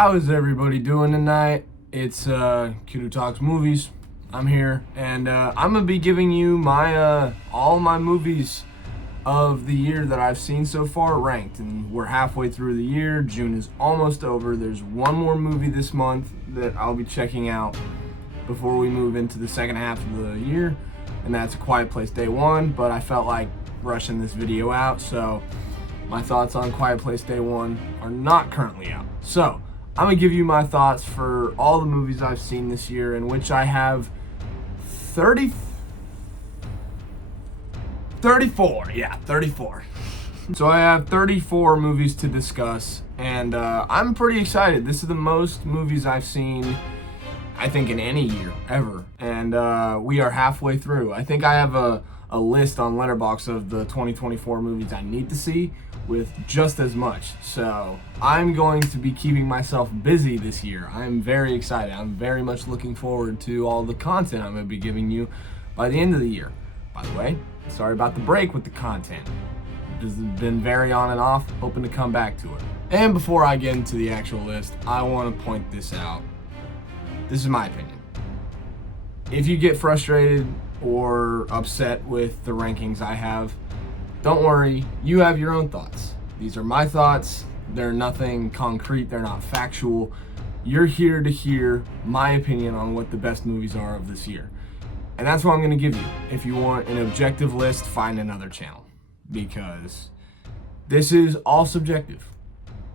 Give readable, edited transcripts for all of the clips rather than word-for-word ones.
How is everybody doing tonight? It's Kudo Talks Movies. I'm here, and I'm gonna be giving you my all my movies of the year that I've seen so far ranked, and we're halfway through the year. June is almost over. There's one more movie this month that I'll be checking out before we move into the second half of the year, and that's A Quiet Place Day One. But I felt like rushing this video out, so my thoughts on Quiet Place Day One are not currently out. So I'm gonna give you my thoughts for all the movies I've seen this year, in which I have 34. Yeah, 34. So I have 34 movies to discuss, and I'm pretty excited. This is the most movies I've seen, I think, in any year ever, and we are halfway through. I think I have a list on Letterboxd of the 2024 movies I need to see, with just as much. So I'm going to be keeping myself busy this year. I'm very excited. I'm very much looking forward to all the content I'm going to be giving you by the end of the year. By the way, sorry about the break with the content. This has been very on and off, hoping to come back to it. And before I get into the actual list, I want to point this out. This is my opinion. If you get frustrated or upset with the rankings I have, don't worry, you have your own thoughts. These are my thoughts. They're nothing concrete, they're not factual. You're here to hear my opinion on what the best movies are of this year. And that's what I'm gonna give you. If you want an objective list, find another channel, because this is all subjective.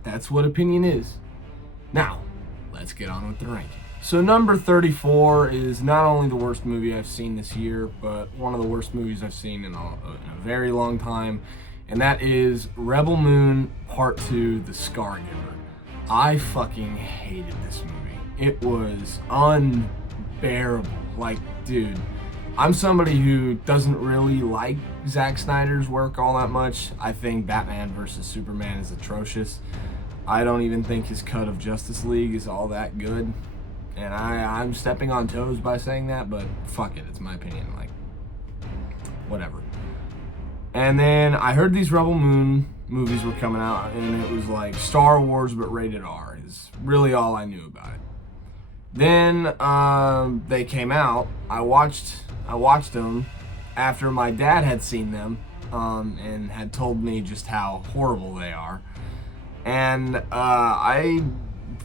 That's what opinion is. Now, let's get on with the ranking. So number 34 is not only the worst movie I've seen this year, but one of the worst movies I've seen in a very long time, and that is Rebel Moon Part 2, The Scargiver. I fucking hated this movie. It was unbearable. Like, dude, I'm somebody who doesn't really like Zack Snyder's work all that much. I think Batman vs. Superman is atrocious. I don't even think his cut of Justice League is all that good. And I'm stepping on toes by saying that, but fuck it, it's my opinion, like, whatever. And then I heard these Rebel Moon movies were coming out, and it was like Star Wars but rated R is really all I knew about it. Then they came out. I watched them after my dad had seen them and had told me just how horrible they are. And I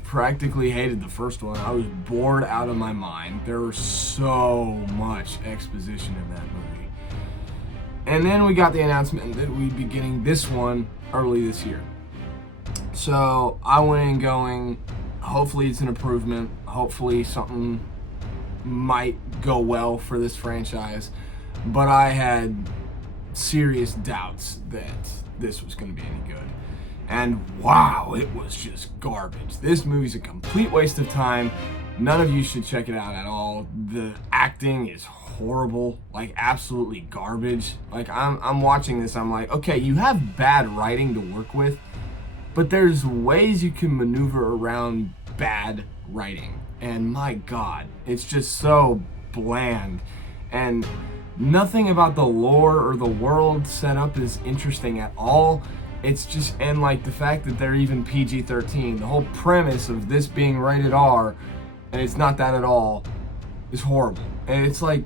practically hated the first one. I was bored out of my mind. There was so much exposition in that movie. And then we got the announcement that we'd be getting this one early this year. So I went in going, hopefully it's an improvement. Hopefully something might go well for this franchise. But I had serious doubts that this was going to be any good. And wow, it was just garbage. This movie's a complete waste of time. None of you should check it out at all. The acting is horrible, like absolutely garbage. Like I'm watching this, I'm like, okay, you have bad writing to work with, but there's ways you can maneuver around bad writing. And my God, it's just so bland. And nothing about the lore or the world setup is interesting at all. It's just, and like the fact that they're even PG-13, the whole premise of this being rated R, and it's not that at all, is horrible. And it's like,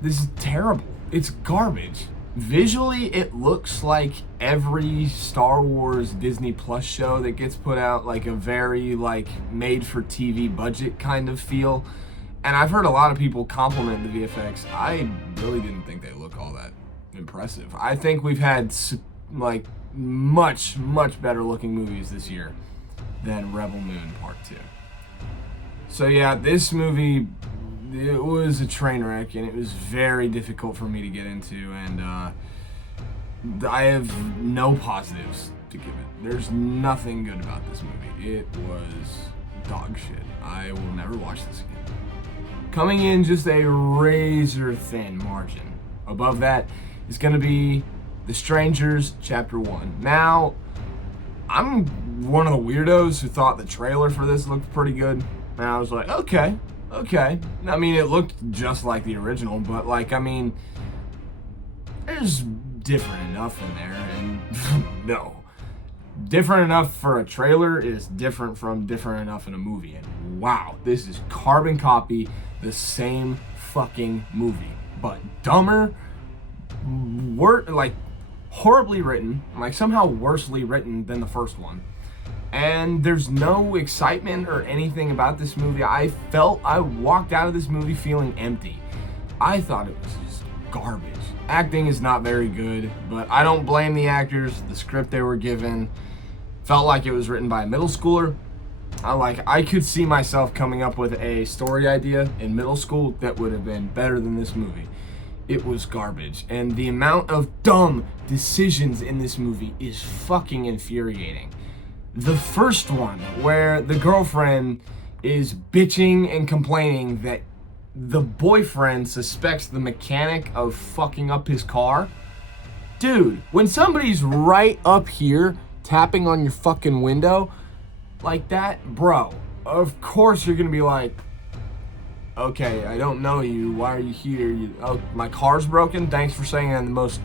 this is terrible. It's garbage. Visually, it looks like every Star Wars Disney Plus show that gets put out, like a very like made-for-TV budget kind of feel. And I've heard a lot of people compliment the VFX. I really didn't think they look all that impressive. I think we've had like much better looking movies this year than Rebel Moon Part 2. So yeah, this movie, it was a train wreck, and it was very difficult for me to get into, and I have no positives to give it. There's nothing good about this movie. It was dog shit. I will never watch this again. Coming in just a razor thin margin above that is going to be The Strangers Chapter 1. Now, I'm one of the weirdos who thought the trailer for this looked pretty good. And I was like, okay. I mean, it looked just like the original, but like, I mean, there's different enough in there, and no. different enough for a trailer is different from different enough in a movie. And wow, this is carbon copy the same fucking movie, but dumber, like horribly written, like somehow worsely written than the first one. And there's no excitement or anything about this movie. I walked out of this movie feeling empty. I thought it was just garbage. Acting is not very good, but I don't blame the actors. The script they were given felt like it was written by a middle schooler. I could see myself coming up with a story idea in middle school that would have been better than this movie. It was garbage. And the amount of dumb decisions in this movie is fucking infuriating. The first one, where the girlfriend is bitching and complaining that the boyfriend suspects the mechanic of fucking up his car. Dude, when somebody's right up here tapping on your fucking window like that, bro, of course you're gonna be like, okay, I don't know you, why are you here? Oh, my car's broken? Thanks for saying it in the most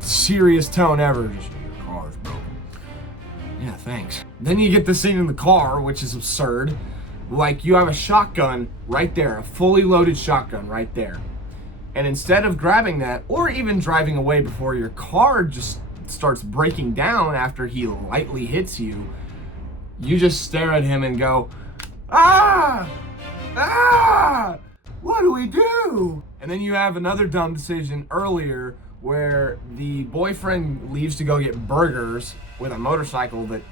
serious tone ever. Just, your car's broken. Yeah, thanks. Then you get the scene in the car, which is absurd. Like, you have a shotgun right there, a fully loaded shotgun right there. And instead of grabbing that, or even driving away before your car just starts breaking down after he lightly hits you, you just stare at him and go, ah! Ah! What do we do? And then you have another dumb decision earlier where the boyfriend leaves to go get burgers with a motorcycle that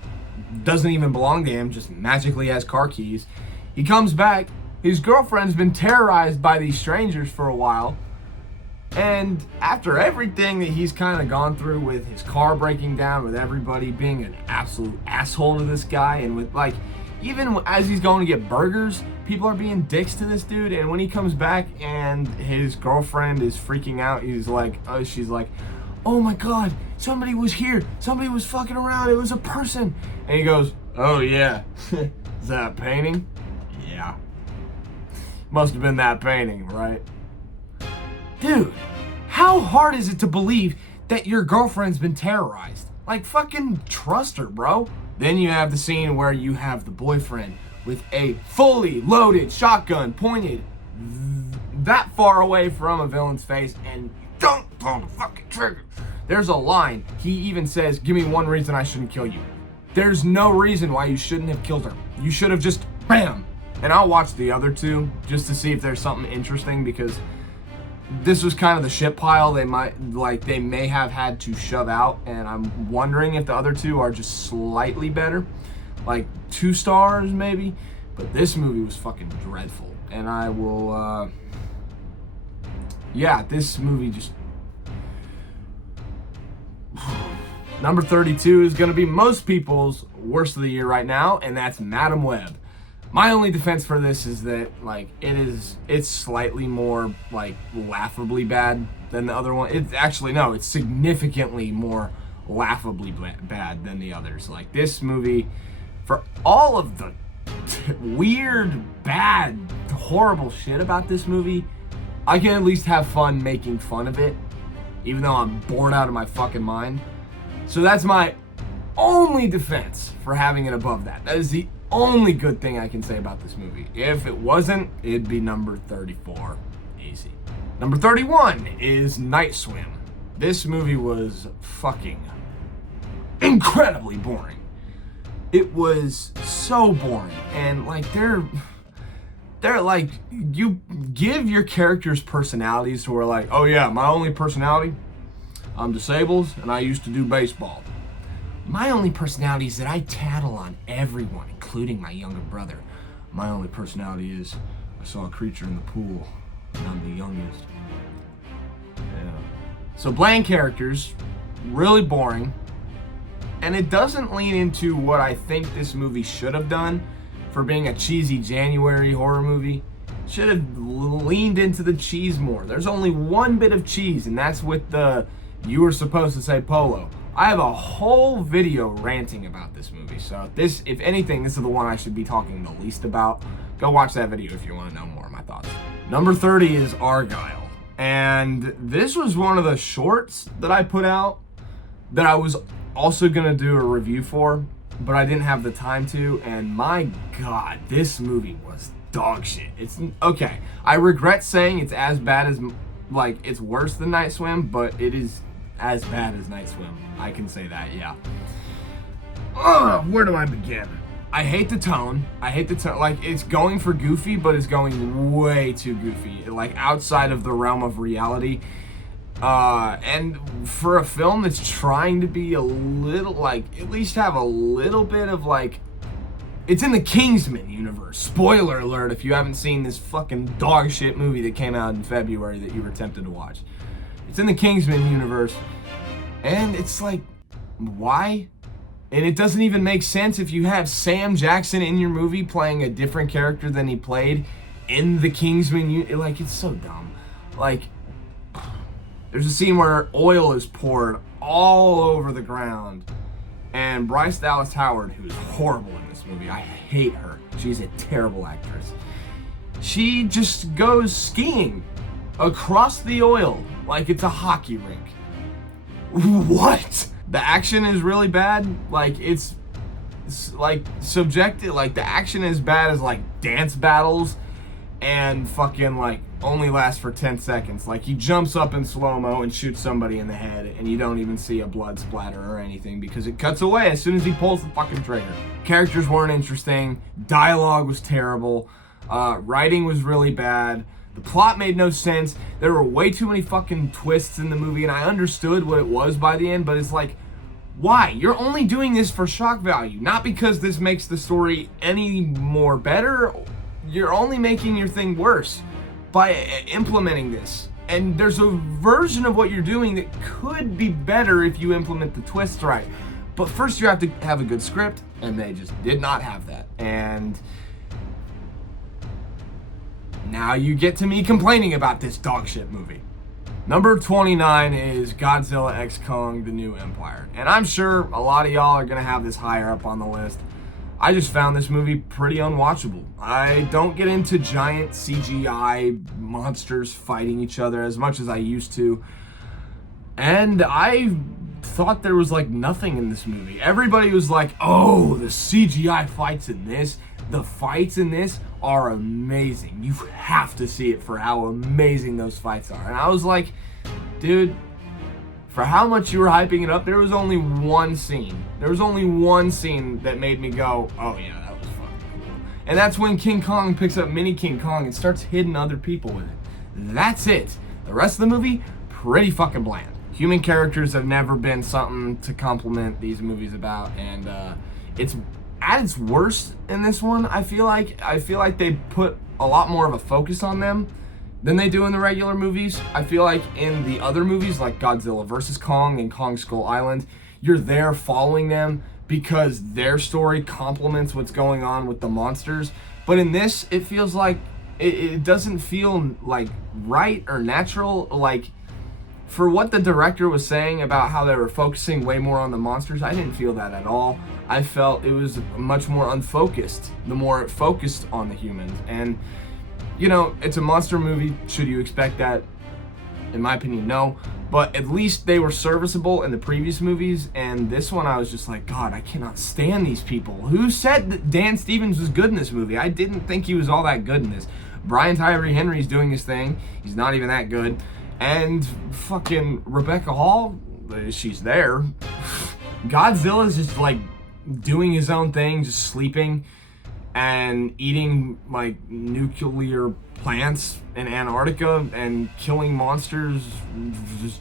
doesn't even belong to him, just magically has car keys. He comes back, his girlfriend's been terrorized by these strangers for a while, and after everything that he's kind of gone through with his car breaking down, with everybody being an absolute asshole to this guy, and with even as he's going to get burgers, people are being dicks to this dude. And when he comes back and his girlfriend is freaking out, she's like, oh my God, somebody was here. Somebody was fucking around. It was a person. And he goes, oh yeah, is that a painting? Yeah. Must have been that painting, right? Dude, how hard is it to believe that your girlfriend's been terrorized? Like, fucking trust her, bro. Then you have the scene where you have the boyfriend with a fully loaded shotgun pointed that far away from a villain's face, and don't pull the fucking trigger. There's a line. He even says, give me one reason I shouldn't kill you. There's no reason why you shouldn't have killed her. You should have just bam. And I'll watch the other two just to see if there's something interesting, because this was kind of the shit pile they may have had to shove out, and I'm wondering if the other two are just slightly better, like 2 stars maybe. But this movie was fucking dreadful, and I will this movie just number 32 is going to be most people's worst of the year right now, and that's Madam Web. My only defense for this is that it's slightly more laughably bad than the other one. It's significantly more laughably bad than the others. Like, this movie, for all of the weird, bad, horrible shit about this movie, I can at least have fun making fun of it, even though I'm bored out of my fucking mind. So that's my only defense for having it above that. That is the only good thing I can say about this movie. If it wasn't, it'd be number 34. Easy. Number 31 is Night Swim. This movie was fucking incredibly boring. It was so boring. And they're like, you give your characters personalities who are like, oh yeah, my only personality, I'm disabled and I used to do baseball. My only personality is that I tattle on everyone, including my younger brother. My only personality is I saw a creature in the pool and I'm the youngest. Yeah. So bland characters, really boring, and it doesn't lean into what I think this movie should have done for being a cheesy January horror movie. Should have leaned into the cheese more. There's only one bit of cheese, and that's with the "you were supposed to say polo." I have a whole video ranting about this movie, so this, if anything, this is the one I should be talking the least about. Go watch that video if you want to know more of my thoughts. Number 30 is Argyle, and this was one of the shorts that I put out that I was also gonna do a review for, but I didn't have the time to, and my god, this movie was dog shit. It's okay. I regret saying it's as bad as, like, it's worse than Night Swim, but it is as bad as Night Swim. I can say that, yeah. Where do I begin? I hate the tone. Like, it's going for goofy, but it's going way too goofy. Like, outside of the realm of reality. And for a film that's trying to be a little, like, at least have a little bit of, like, it's in the Kingsman universe. Spoiler alert if you haven't seen this fucking dog shit movie that came out in February that you were tempted to watch. It's in the Kingsman universe. And it's like, why? And it doesn't even make sense if you have Sam Jackson in your movie playing a different character than he played in the Kingsman. Like, it's so dumb. Like, there's a scene where oil is poured all over the ground. And Bryce Dallas Howard, who is horrible in this movie, I hate her. She's a terrible actress. She just goes skiing across the oil like it's a hockey rink. What? The action is really bad. Like, it's like subjective. Like, the action is bad as like dance battles and fucking like only lasts for 10 seconds. Like, he jumps up in slow-mo and shoots somebody in the head and you don't even see a blood splatter or anything because it cuts away as soon as he pulls the fucking trigger. Characters weren't interesting. Dialogue was terrible. Writing was really bad. The plot made no sense. There were way too many fucking twists in the movie, and I understood what it was by the end, but it's like, why? You're only doing this for shock value, not because this makes the story any more better. You're only making your thing worse by implementing this. And there's a version of what you're doing that could be better if you implement the twists right. But first you have to have a good script, and they just did not have that. And now you get to me complaining about this dog shit movie. Number 29 is Godzilla x Kong: The New Empire. And I'm sure a lot of y'all are gonna have this higher up on the list. I just found this movie pretty unwatchable. I don't get into giant CGI monsters fighting each other as much as I used to. And I thought there was like nothing in this movie. Everybody was like, oh, the CGI fights in this. The fights in this are amazing. You have to see it for how amazing those fights are. And I was like, dude, for how much you were hyping it up, there was only one scene. There was only one scene that made me go, oh yeah, that was fucking cool. And that's when King Kong picks up Mini King Kong and starts hitting other people with it. That's it. The rest of the movie, pretty fucking bland. Human characters have never been something to compliment these movies about, and it's at its worst in this one. I feel like they put a lot more of a focus on them than they do in the regular movies. I feel like in the other movies, like Godzilla vs. Kong and Kong Skull Island, you're there following them because their story complements what's going on with the monsters. But in this, it feels like it doesn't feel like right or natural. Like, for what the director was saying about how they were focusing way more on the monsters, I didn't feel that at all. I felt it was much more unfocused, the more it focused on the humans. And, you know, it's a monster movie. Should you expect that? In my opinion, no. But at least they were serviceable in the previous movies, and this one I was just like, God, I cannot stand these people. Who said that Dan Stevens was good in this movie? I didn't think he was all that good in this. Brian Tyree Henry's doing his thing. He's not even that good. And fucking Rebecca Hall, she's there. Godzilla's just like doing his own thing, just sleeping and eating like nuclear plants in Antarctica and killing monsters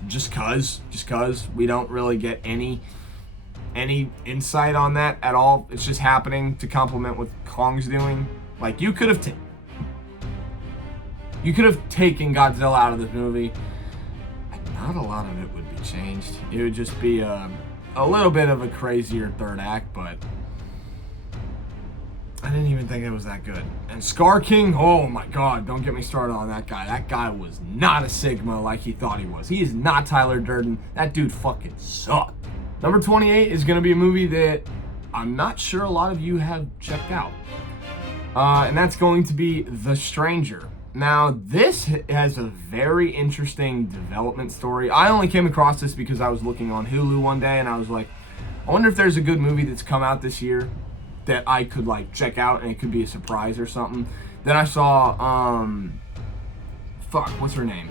just cause we don't really get any insight on that at all. It's just happening to complement what Kong's doing. Like, you could have taken Godzilla out of this movie. Not a lot of it would be changed. It would just be a little bit of a crazier third act, but I didn't even think it was that good. And Scar King, oh my God, don't get me started on that guy. That guy was not a Sigma like he thought he was. He is not Tyler Durden. That dude fucking sucked. Number 28 is gonna be a movie that I'm not sure a lot of you have checked out. And that's going to be The Stranger. Now, this has a very interesting development story. I only came across this because I was looking on Hulu one day and I was like, I wonder if there's a good movie that's come out this year that I could like check out and it could be a surprise or something. Then I saw what's her name?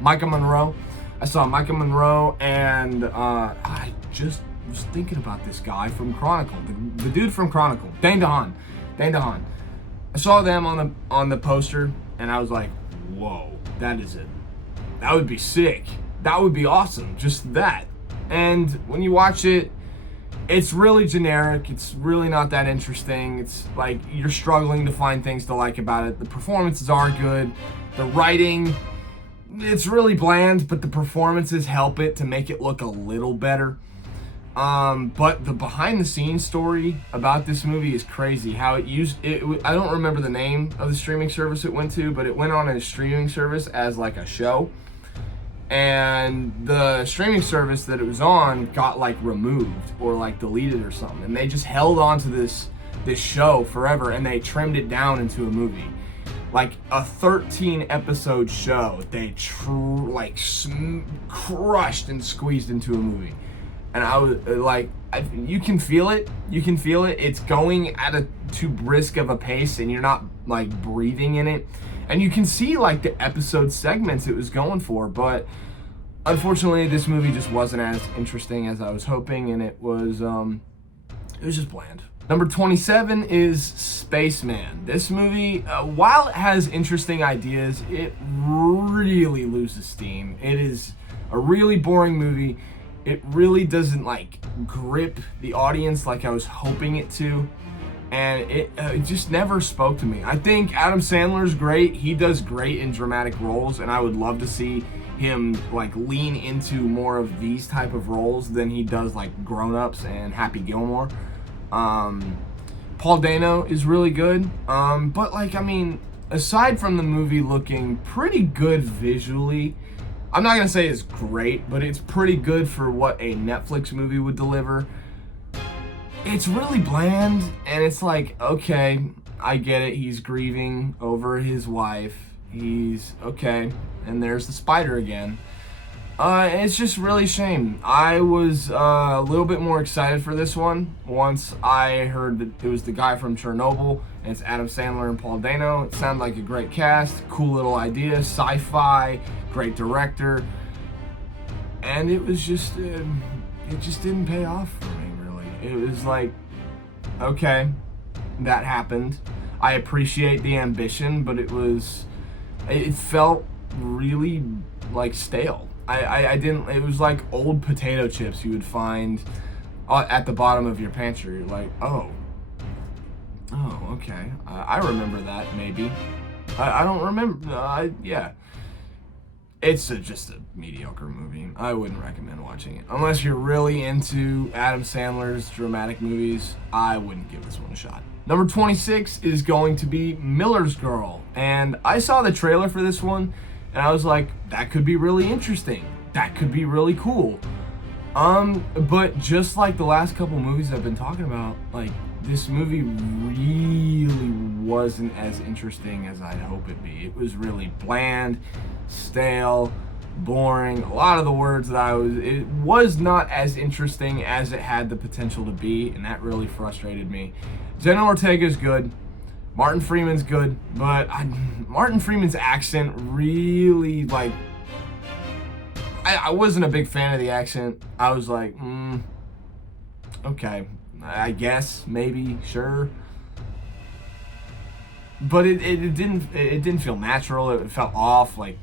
Micah Monroe. I saw Micah Monroe, and I just was thinking about this guy from Chronicle, the dude from Chronicle, Dane DeHaan. I saw them on the poster, and I was like, whoa, that would be sick. That would be awesome, just that. And when you watch it, it's really generic. It's really not that interesting. It's like you're struggling to find things to like about it. The performances are good. The writing, it's really bland, but the performances help it to make it look a little better. But the behind the scenes story about this movie is crazy. How I don't remember the name of the streaming service it went to, but it went on a streaming service as like a show. And the streaming service that it was on got like removed or like deleted or something. And they just held on to this show forever, and they trimmed it down into a movie. Like a 13 episode show, they crushed and squeezed into a movie. And I was like, you can feel it. It's going at a too brisk of a pace, and you're not like breathing in it. And you can see like the episode segments it was going for, but unfortunately this movie just wasn't as interesting as I was hoping, and it was just bland. Number 27 is Spaceman. This movie, while it has interesting ideas, it really loses steam. It is a really boring movie. It really doesn't like grip the audience like I was hoping it to. And it just never spoke to me. I think Adam Sandler's great. He does great in dramatic roles, and I would love to see him like lean into more of these type of roles than he does like Grown Ups and Happy Gilmore. Paul Dano is really good, but like, I mean, aside from the movie looking pretty good visually, I'm not gonna say it's great, but it's pretty good for what a Netflix movie would deliver. It's really bland, and it's like, okay, I get it. He's grieving over his wife. He's okay, and there's the spider again. It's just really a shame. I was a little bit more excited for this one once I heard that it was the guy from Chernobyl, and it's Adam Sandler and Paul Dano. It sounded like a great cast, cool little idea, sci-fi, great director, and it was just, it just didn't pay off for me. It was like, okay, that happened. I appreciate the ambition, but it felt really like stale. I didn't, it was like old potato chips you would find at the bottom of your pantry. You're like, oh, okay. I remember that, maybe. I don't remember, yeah. It's just a mediocre movie. I wouldn't recommend watching it. Unless you're really into Adam Sandler's dramatic movies, I wouldn't give this one a shot. Number 26 is going to be Miller's Girl. And I saw the trailer for this one, and I was like, that could be really interesting. That could be really cool. But just like the last couple movies I've been talking about, like, this movie really wasn't as interesting as I'd hope it'd be. It was really bland, stale, boring. A lot of the words that it was not as interesting as it had the potential to be, and that really frustrated me. Jenna Ortega's good. Martin Freeman's good, but Martin Freeman's accent really, like, I wasn't a big fan of the accent. I was like, okay, I guess, maybe, sure. But it didn't feel natural. It felt off. Like,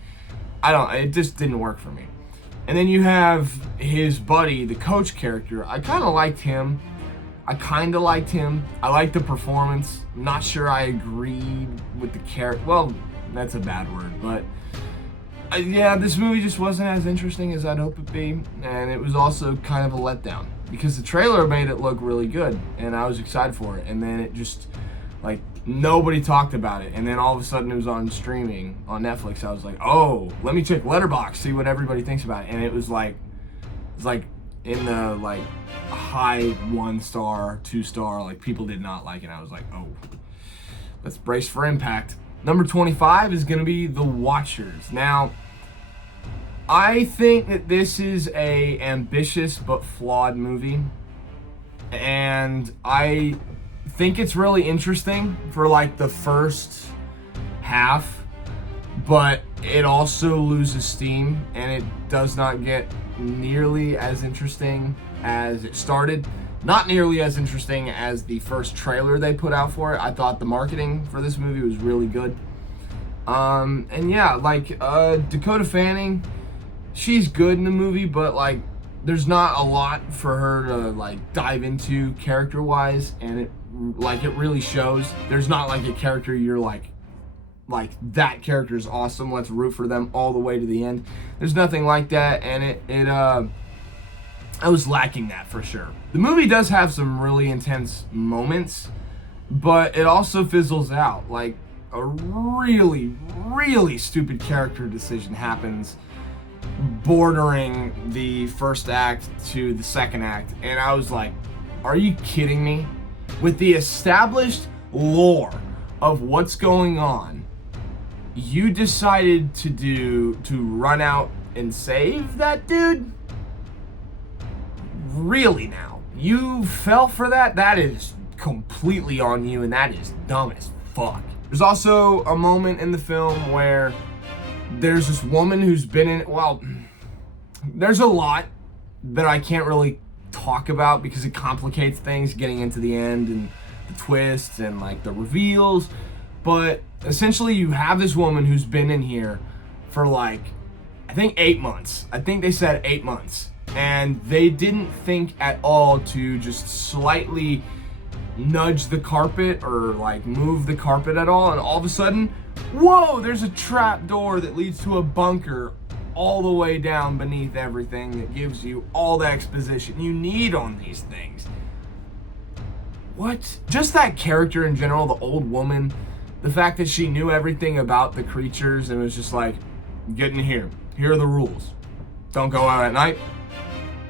it just didn't work for me. And then you have his buddy, the coach character. I kind of liked him. I liked the performance. I'm not sure I agreed with the character. Well, that's a bad word, but yeah, this movie just wasn't as interesting as I'd hope it'd be, and it was also kind of a letdown because the trailer made it look really good, and I was excited for it, and then it just, like, nobody talked about it, and then all of a sudden it was on streaming on Netflix. I was like, oh, let me check Letterboxd, see what everybody thinks about it, and it was like in the like high 1-star, 2-star, like people did not like it. I was like, oh, let's brace for impact. Number 25 is going to be The Watchers. Now, I think that this is a ambitious but flawed movie, and I think it's really interesting for like the first half, but it also loses steam and it does not get nearly as interesting as it started. Not nearly as interesting as the first trailer they put out for it. I thought the marketing for this movie was really good. And yeah, like Dakota Fanning, she's good in the movie, but like there's not a lot for her to like dive into character wise, and it really shows. There's not like a character you're like that character is awesome, let's root for them all the way to the end. There's nothing like that, and I was lacking that for sure. The movie does have some really intense moments, but it also fizzles out. Like a really, really stupid character decision happens bordering the first act to the second act, and I was like, are you kidding me? With the established lore of what's going on, you decided to run out and save that dude? Really now? You fell for that? That is completely on you, and that is dumb as fuck. There's also a moment in the film where there's this woman who's been in, well, there's a lot that I can't really talk about because it complicates things getting into the end and the twists and like the reveals, but essentially you have this woman who's been in here for like, I think 8 months. I think they said 8 months. And they didn't think at all to just slightly nudge the carpet or like move the carpet at all, and all of a sudden, whoa, there's a trap door that leads to a bunker all the way down beneath everything that gives you all the exposition you need on these things. What? Just that character in general, the old woman, the fact that she knew everything about the creatures and was just like, get in here. Here are the rules. Don't go out at night.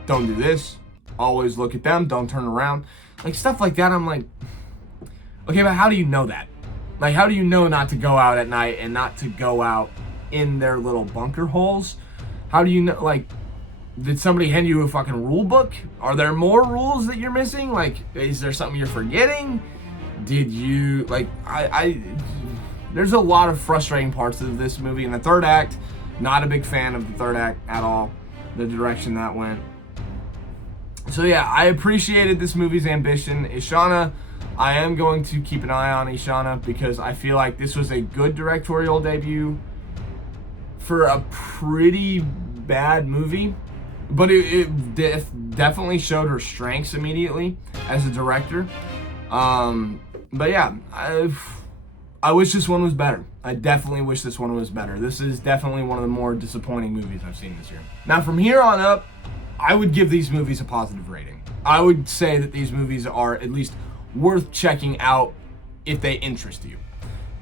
Don't do this. Always look at them. Don't turn around. Like stuff like that. I'm like, okay, but how do you know that? Like, how do you know not to go out at night and not to go out in their little bunker holes? How do you know? Like, did somebody hand you a fucking rule book? Are there more rules that you're missing? Like, is there something you're forgetting? Did you, like, there's a lot of frustrating parts of this movie. In the third act, not a big fan of the third act at all. The direction that went. So yeah, I appreciated this movie's ambition. Ishana, I am going to keep an eye on Ishana because I feel like this was a good directorial debut for a pretty bad movie. But it definitely showed her strengths immediately as a director. But yeah, I wish this one was better. I definitely wish this one was better. This is definitely one of the more disappointing movies I've seen this year. Now from here on up, I would give these movies a positive rating. I would say that these movies are at least worth checking out if they interest you.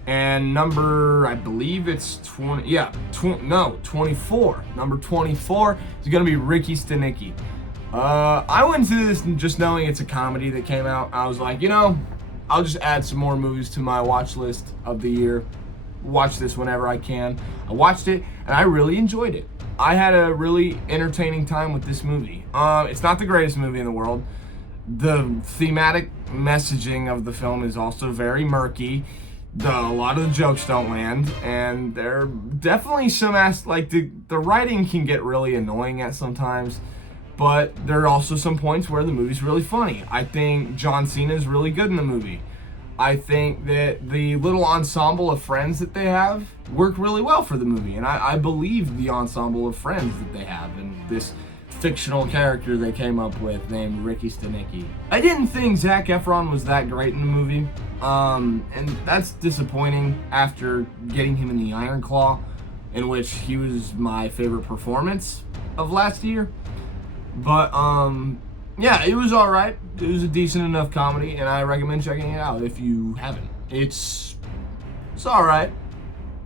And number, I believe it's 24. Number 24 is gonna be Ricky Stenicki. I went into this just knowing it's a comedy that came out. I was like, you know, I'll just add some more movies to my watch list of the year. Watch this whenever I can. I watched it and I really enjoyed it. I had a really entertaining time with this movie. It's not the greatest movie in the world. The thematic messaging of the film is also very murky. A lot of the jokes don't land, and there are definitely some the writing can get really annoying at sometimes, but there are also some points where the movie's really funny. I think John Cena is really good in the movie. I think that the little ensemble of friends that they have work really well for the movie, and I believe the ensemble of friends that they have and this fictional character they came up with named Ricky Stenicki. I didn't think Zac Efron was that great in the movie, and that's disappointing after getting him in the Iron Claw, in which he was my favorite performance of last year. But yeah, it was alright. It was a decent enough comedy, and I recommend checking it out if you haven't. It's alright.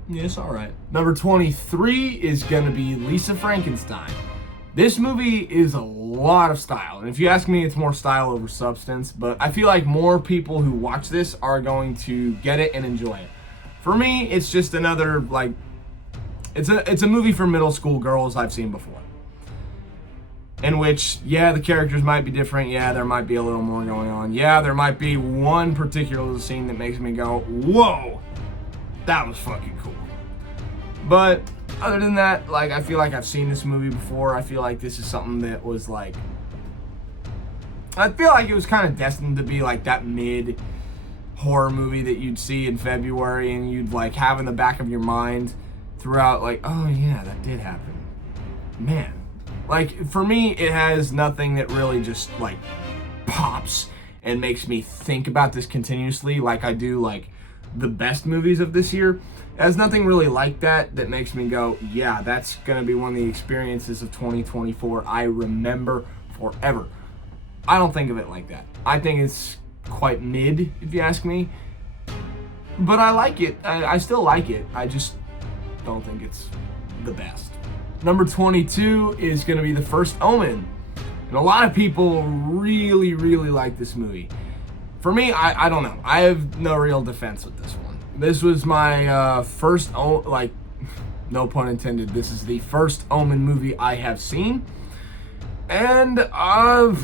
Yeah, it's alright. Number 23 is gonna be Lisa Frankenstein. This movie is a lot of style, and if you ask me, it's more style over substance, but I feel like more people who watch this are going to get it and enjoy it. For me, it's just another, like, it's a movie for middle school girls I've seen before. In which, yeah, the characters might be different. Yeah, there might be a little more going on. Yeah, there might be one particular scene that makes me go, whoa, that was fucking cool. But other than that, like, I feel like I've seen this movie before. I feel like this is something that was like, I feel like it was kind of destined to be like that mid horror movie that you'd see in February and you'd like have in the back of your mind throughout, like, oh yeah, that did happen. Man. Like, for me, it has nothing that really just, like, pops and makes me think about this continuously like I do, like, the best movies of this year. It has nothing really like that makes me go, yeah, that's going to be one of the experiences of 2024 I remember forever. I don't think of it like that. I think it's quite mid, if you ask me. But I like it. I still like it. I just don't think it's the best. Number 22 is going to be The First Omen. And a lot of people really, really like this movie. For me, I don't know. I have no real defense with this one. This was my first, like, no pun intended, this is the first Omen movie I have seen. And I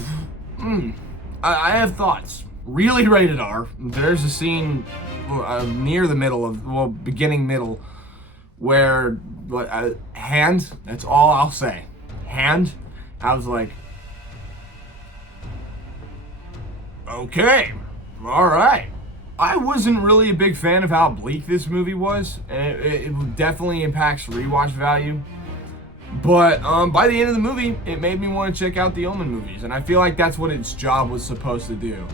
have thoughts. Really rated R. There's a scene near the middle of, well, beginning middle, where hand, that's all I'll say. Hand, I was like, okay, all right. I wasn't really a big fan of how bleak this movie was, and it definitely impacts rewatch value. But by the end of the movie, it made me want to check out the Omen movies, and I feel like that's what its job was supposed to do.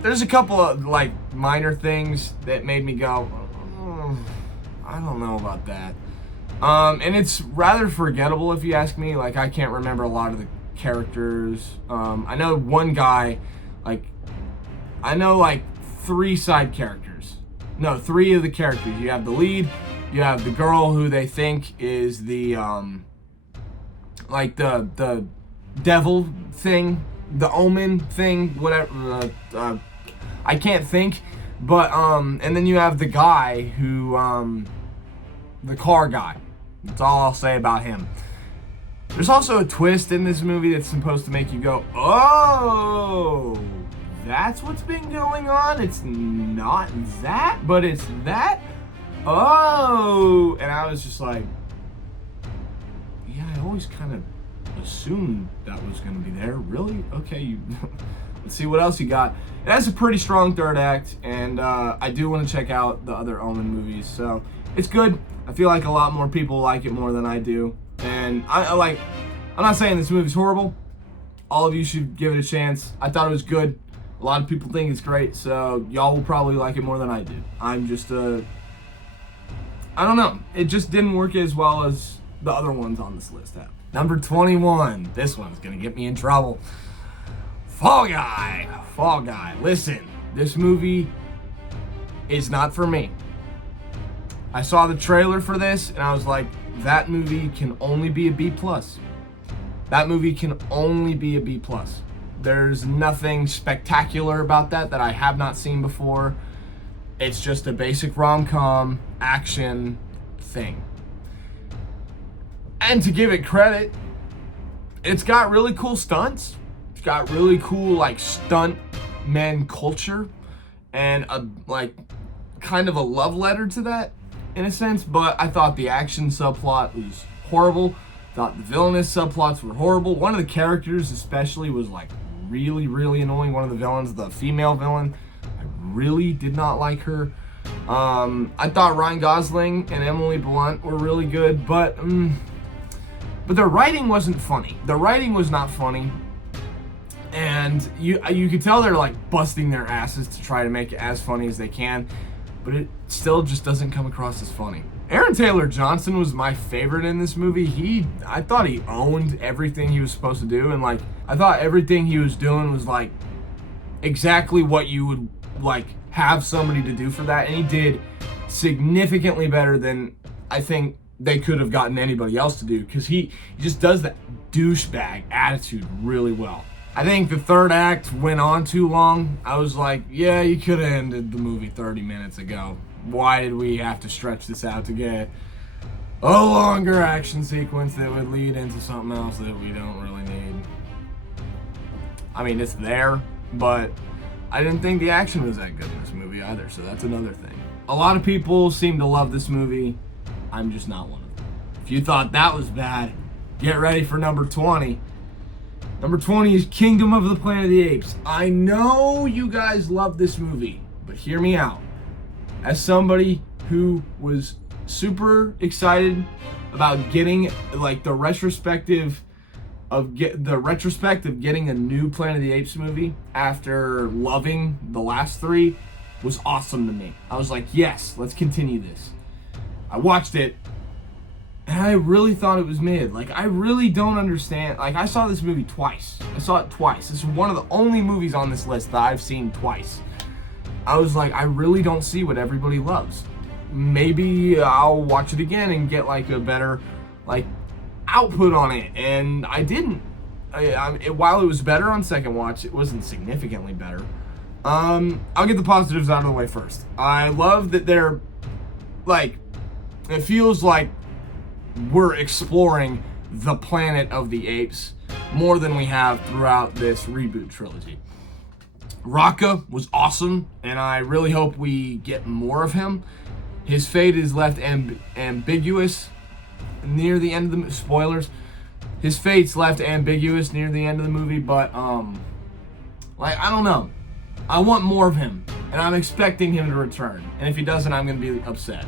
There's a couple of like minor things that made me go, I don't know about that. And it's rather forgettable if you ask me. Like, I can't remember a lot of the characters. I know one guy, like, I know like three side characters. No, three of the characters. You have the lead, you have the girl who they think is the, like the devil thing, the omen thing, whatever, I can't think. But, and then you have the guy who, the car guy. That's all I'll say about him. There's also a twist in this movie that's supposed to make you go, oh, that's what's been going on? It's not that, but it's that? Oh, and I was just like, yeah, I always kind of assumed that was going to be there. Really? Okay, let's see what else you got. That's a pretty strong third act, and I do want to check out the other Omen movies, so it's good. I feel like a lot more people like it more than I do, and I'm not saying this movie's horrible. All of you should give it a chance. I thought it was good. A lot of people think it's great, so y'all will probably like it more than I did. I'm just I don't know. It just didn't work as well as the other ones on this list have. Number 21. This one's gonna get me in trouble. Fall Guy. Fall Guy. Listen, this movie is not for me. I saw the trailer for this and I was like, that movie can only be a B+. That movie can only be a B+. There's nothing spectacular about that I have not seen before. It's just a basic rom-com action thing. And to give it credit, it's got really cool stunts. It's got really cool like stunt men culture and a like kind of a love letter to that in a sense, but I thought the action subplot was horrible. Thought the villainous subplots were horrible. One of the characters especially was like really, really annoying. One of the villains, the female villain, I really did not like her. I thought Ryan Gosling and Emily Blunt were really good, but their writing wasn't funny. The writing was not funny, and you could tell they're like busting their asses to try to make it as funny as they can, but it still just doesn't come across as funny. Aaron Taylor Johnson was my favorite in this movie. I thought he owned everything he was supposed to do, and like I thought everything he was doing was like exactly what you would like have somebody to do for that, and he did significantly better than I think they could have gotten anybody else to do, because he just does that douchebag attitude really well. I think the third act went on too long. I was like, yeah, you could have ended the movie 30 minutes ago. Why did we have to stretch this out to get a longer action sequence that would lead into something else that we don't really need? I mean, it's there, but I didn't think the action was that good in this movie either, so that's another thing. A lot of people seem to love this movie. I'm just not one of them. If you thought that was bad, get ready for number 20. Number 20 is Kingdom of the Planet of the Apes. I know you guys love this movie, but hear me out. As somebody who was super excited about getting like the retrospective of getting a new Planet of the Apes movie after loving the last three was awesome to me. I was like, yes, let's continue this. I watched it, and I really thought it was mid. Like, I really don't understand. Like, I saw this movie twice. I saw it twice. This is one of the only movies on this list that I've seen twice. I was like, I really don't see what everybody loves. Maybe I'll watch it again and get, like, a better, like, output on it. And I didn't. While it was better on second watch, it wasn't significantly better. I'll get the positives out of the way first. I love that they're, like, it feels like we're exploring the Planet of the Apes more than we have throughout this reboot trilogy. Raka was awesome, and I really hope we get more of him. His fate is left ambiguous near the end of the spoilers. His fate's left ambiguous near the end of the movie, but like, I don't know. I want more of him, and I'm expecting him to return. And if he doesn't, I'm gonna be upset.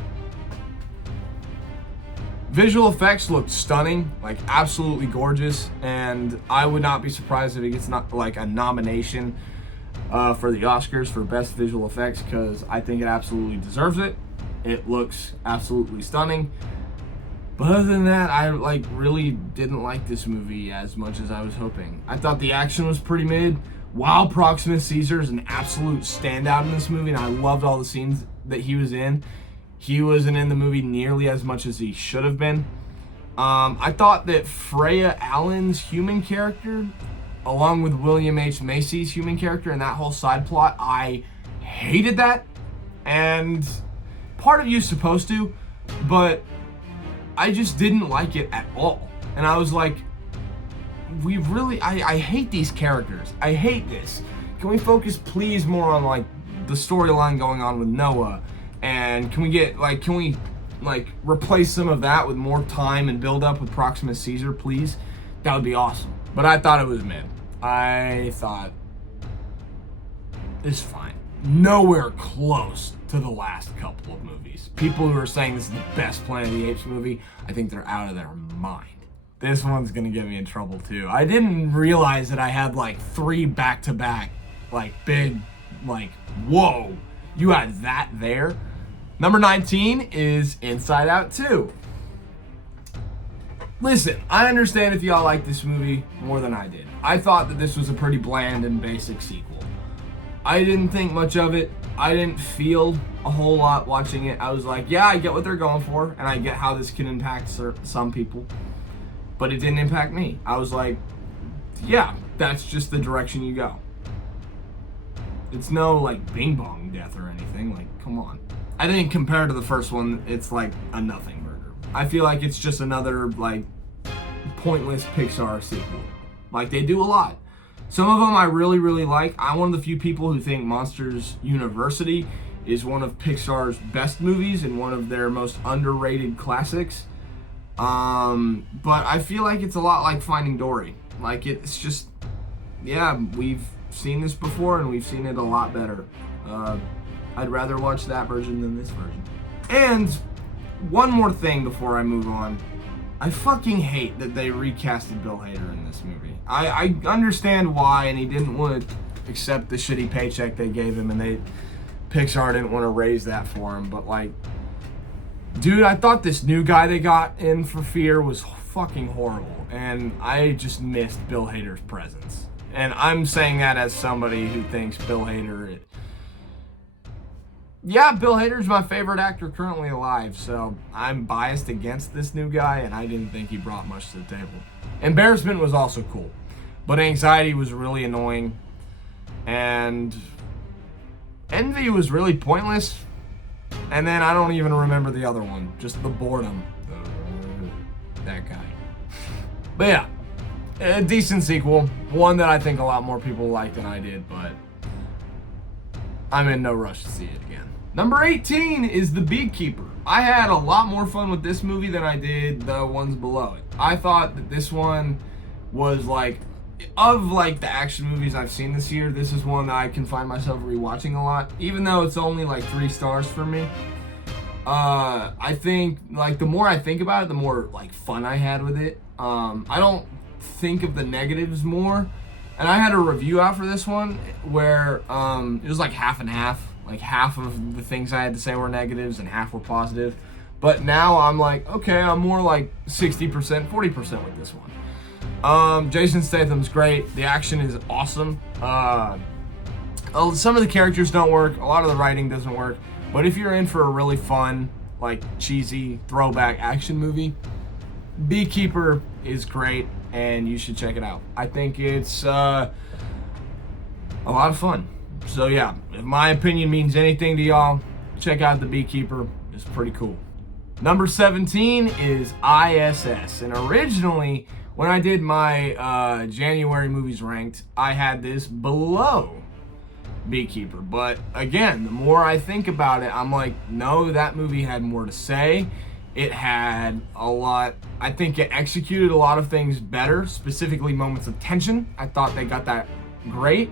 Visual effects looked stunning, like absolutely gorgeous, and I would not be surprised if it gets not like a nomination for the Oscars for best visual effects, because I think it absolutely deserves it. It looks absolutely stunning. But other than that, I like really didn't like this movie as much as I was hoping. I thought the action was pretty mid. While Proxima Caesar is an absolute standout in this movie, and I loved all the scenes that he was in, he wasn't in the movie nearly as much as he should have been. I thought that Freya Allen's human character, along with William H. Macy's human character and that whole side plot, I hated that. And part of you's supposed to, but I just didn't like it at all. And I was like, I hate these characters. I hate this. Can we focus please more on like the storyline going on with Noah? And can we replace some of that with more time and build up with Proxima Caesar, please? That would be awesome. But I thought it was mid. I thought it's fine. Nowhere close to the last couple of movies. People who are saying this is the best Planet of the Apes movie, I think they're out of their mind. This one's gonna get me in trouble too. I didn't realize that I had like 3 back-to-back, like big, like, whoa, you had that there. Number 19 is Inside Out 2. Listen, I understand if y'all like this movie more than I did. I thought that this was a pretty bland and basic sequel. I didn't think much of it. I didn't feel a whole lot watching it. I was like, yeah, I get what they're going for, and I get how this can impact some people, but it didn't impact me. I was like, yeah, that's just the direction you go. It's no, like, bing bong death or anything. Like, come on. I think compared to the first one, it's like a nothing burger. I feel like it's just another, like, pointless Pixar sequel. Like, they do a lot. Some of them I really, really like. I'm one of the few people who think Monsters University is one of Pixar's best movies and one of their most underrated classics. But I feel like it's a lot like Finding Dory. Like, it's just, yeah, we've seen this before and we've seen it a lot better. I'd rather watch that version than this version. And one more thing before I move on. I fucking hate that they recasted Bill Hader in this movie. I understand why, and he didn't want to accept the shitty paycheck they gave him, and Pixar didn't want to raise that for him, but like, dude, I thought this new guy they got in for Fear was fucking horrible, and I just missed Bill Hader's presence. And I'm saying that as somebody who thinks Bill Hader... Yeah, Bill Hader's my favorite actor currently alive, so I'm biased against this new guy, and I didn't think he brought much to the table. Embarrassment was also cool. But Anxiety was really annoying. And Envy was really pointless. And then I don't even remember the other one. Just the boredom. That guy. But yeah, a decent sequel. One that I think a lot more people like than I did, but I'm in no rush to see it again. Number 18 is The Beekeeper. I had a lot more fun with this movie than I did the ones below it. I thought that this one was like, of like the action movies I've seen this year, this is one that I can find myself rewatching a lot, even though it's only like 3 stars for me. I think like the more I think about it, the more like fun I had with it. I don't think of the negatives more. And I had a review out for this one where it was like half and half. Like half of the things I had to say were negatives and half were positive. But now I'm like, okay, I'm more like 60%, 40% with this one. Jason Statham's great. The action is awesome. Some of the characters don't work. A lot of the writing doesn't work. But if you're in for a really fun, like cheesy throwback action movie, Beekeeper is great and you should check it out. I think it's a lot of fun. So yeah, if my opinion means anything to y'all, check out The Beekeeper. It's pretty cool. Number 17 is ISS. And originally, when I did my January movies ranked, I had this below Beekeeper. But again, the more I think about it, I'm like, no, that movie had more to say. It had a lot, I think it executed a lot of things better, specifically moments of tension. I thought they got that great.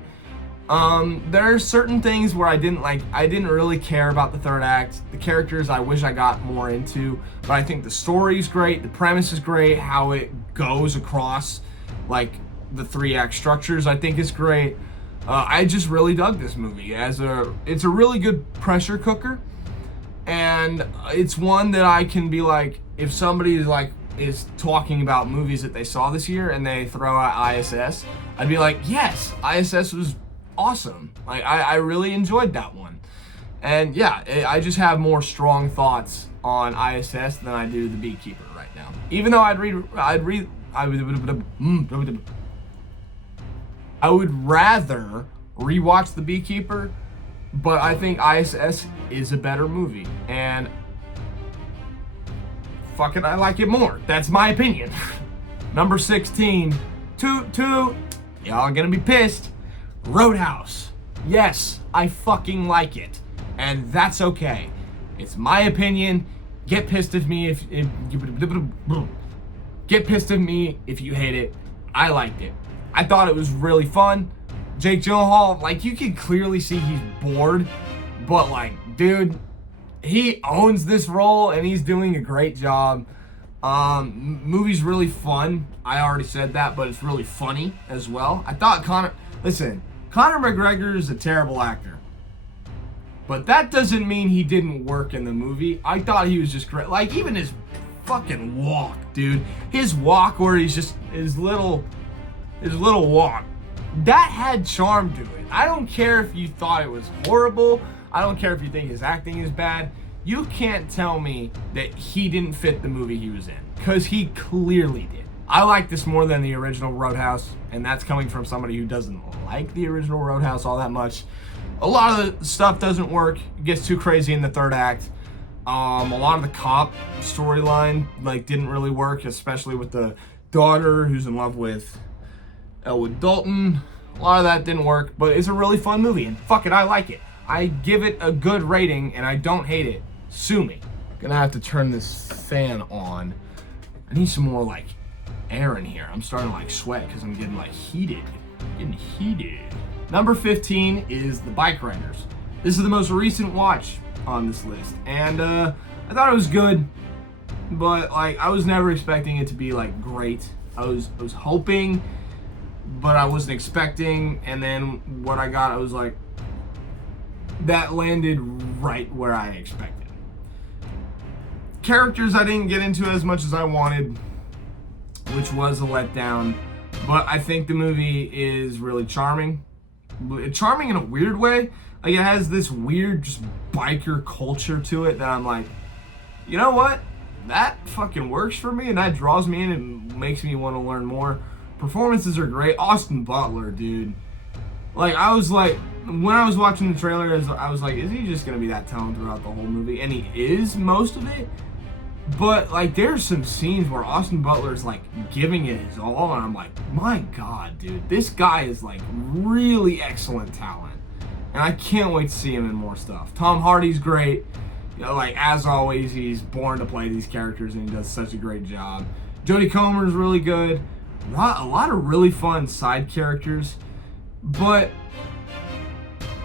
There are certain things where I didn't really care about the third act. The characters I wish I got more into, but I think the story's great, the premise is great, how it goes across like the 3-act structures I think is great. I just really dug this movie. It's a really good pressure cooker, and it's one that I can be like, if somebody is talking about movies that they saw this year and they throw out ISS, I'd be like, yes, ISS was awesome. Like I really enjoyed that one. And yeah, I just have more strong thoughts on ISS than I do The Beekeeper right now. Even though I would rather rewatch The Beekeeper, but I think ISS is a better movie, and fuck it, I like it more. That's my opinion. Number 16, y'all are gonna be pissed. Roadhouse. Yes, I fucking like it, and that's okay. It's my opinion. Get pissed at me if you hate it. I liked it. I thought it was really fun. Jake Gyllenhaal, like, you can clearly see he's bored, but like, dude, he owns this role and he's doing a great job. Movie's really fun. I already said that, but it's really funny as well. I thought Conor McGregor is a terrible actor, but that doesn't mean he didn't work in the movie. I thought he was just great. Like, even his fucking walk, dude. His walk where he's just, his little walk. That had charm to it. I don't care if you thought it was horrible. I don't care if you think his acting is bad. You can't tell me that he didn't fit the movie he was in, because he clearly did. I like this more than the original Roadhouse, and that's coming from somebody who doesn't like the original Roadhouse all that much. A lot of the stuff doesn't work. It gets too crazy in the third act. A lot of the cop storyline didn't really work, especially with the daughter who's in love with Elwood Dalton. A lot of that didn't work, but it's a really fun movie, and fuck it, I like it. I give it a good rating, and I don't hate it. Sue me. Gonna have to turn this fan on. I need some more air in here. I'm starting to sweat because I'm getting heated. Number 15 is The Bike Riders. This is the most recent watch on this list, and I thought it was good, but I was never expecting it to be great. I was hoping, but I wasn't expecting, and then what I got, I was like, that landed right where I expected. Characters I didn't get into as much as I wanted, which was a letdown, but I think the movie is really charming. Charming in a weird way. It has this weird just biker culture to it that I'm like, you know what? That fucking works for me, and that draws me in and makes me want to learn more. Performances are great. Austin Butler, dude. Like, I was like, when I was watching the trailer, I was like, is he just going to be that talented throughout the whole movie? And he is most of it. But, like, there's some scenes where Austin Butler's, like, giving it his all. And I'm like, my God, dude. This guy is, like, really excellent talent. And I can't wait to see him in more stuff. Tom Hardy's great. You know, like, as always, he's born to play these characters, and he does such a great job. Jodie Comer's really good. A lot of really fun side characters. But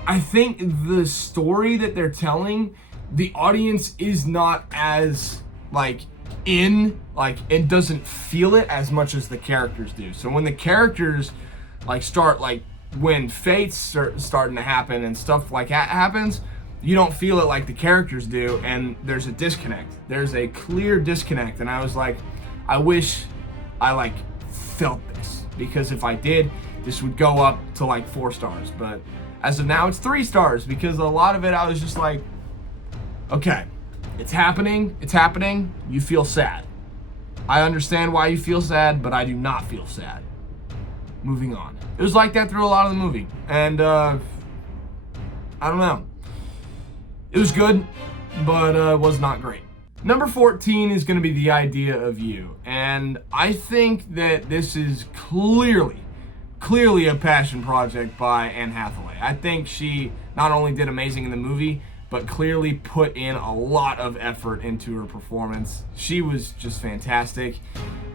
I think the story that they're telling, the audience is not as, like, it doesn't feel it as much as the characters do. So when the characters, like, start, like, when fates start starting to happen and stuff like that happens, you don't feel it like the characters do, and there's a disconnect. There's a clear disconnect, and I was like, I wish I, like, felt this, because if I did, this would go up to, like, 4 stars. But as of now, it's 3 stars, because a lot of it I was just like, okay, it's happening, you feel sad. I understand why you feel sad, but I do not feel sad. Moving on. It was like that through a lot of the movie, and I don't know. It was good, but was not great. Number 14 is going to be The Idea of You, and I think that this is clearly a passion project by Anne Hathaway. I think she not only did amazing in the movie, but clearly put in a lot of effort into her performance. She was just fantastic,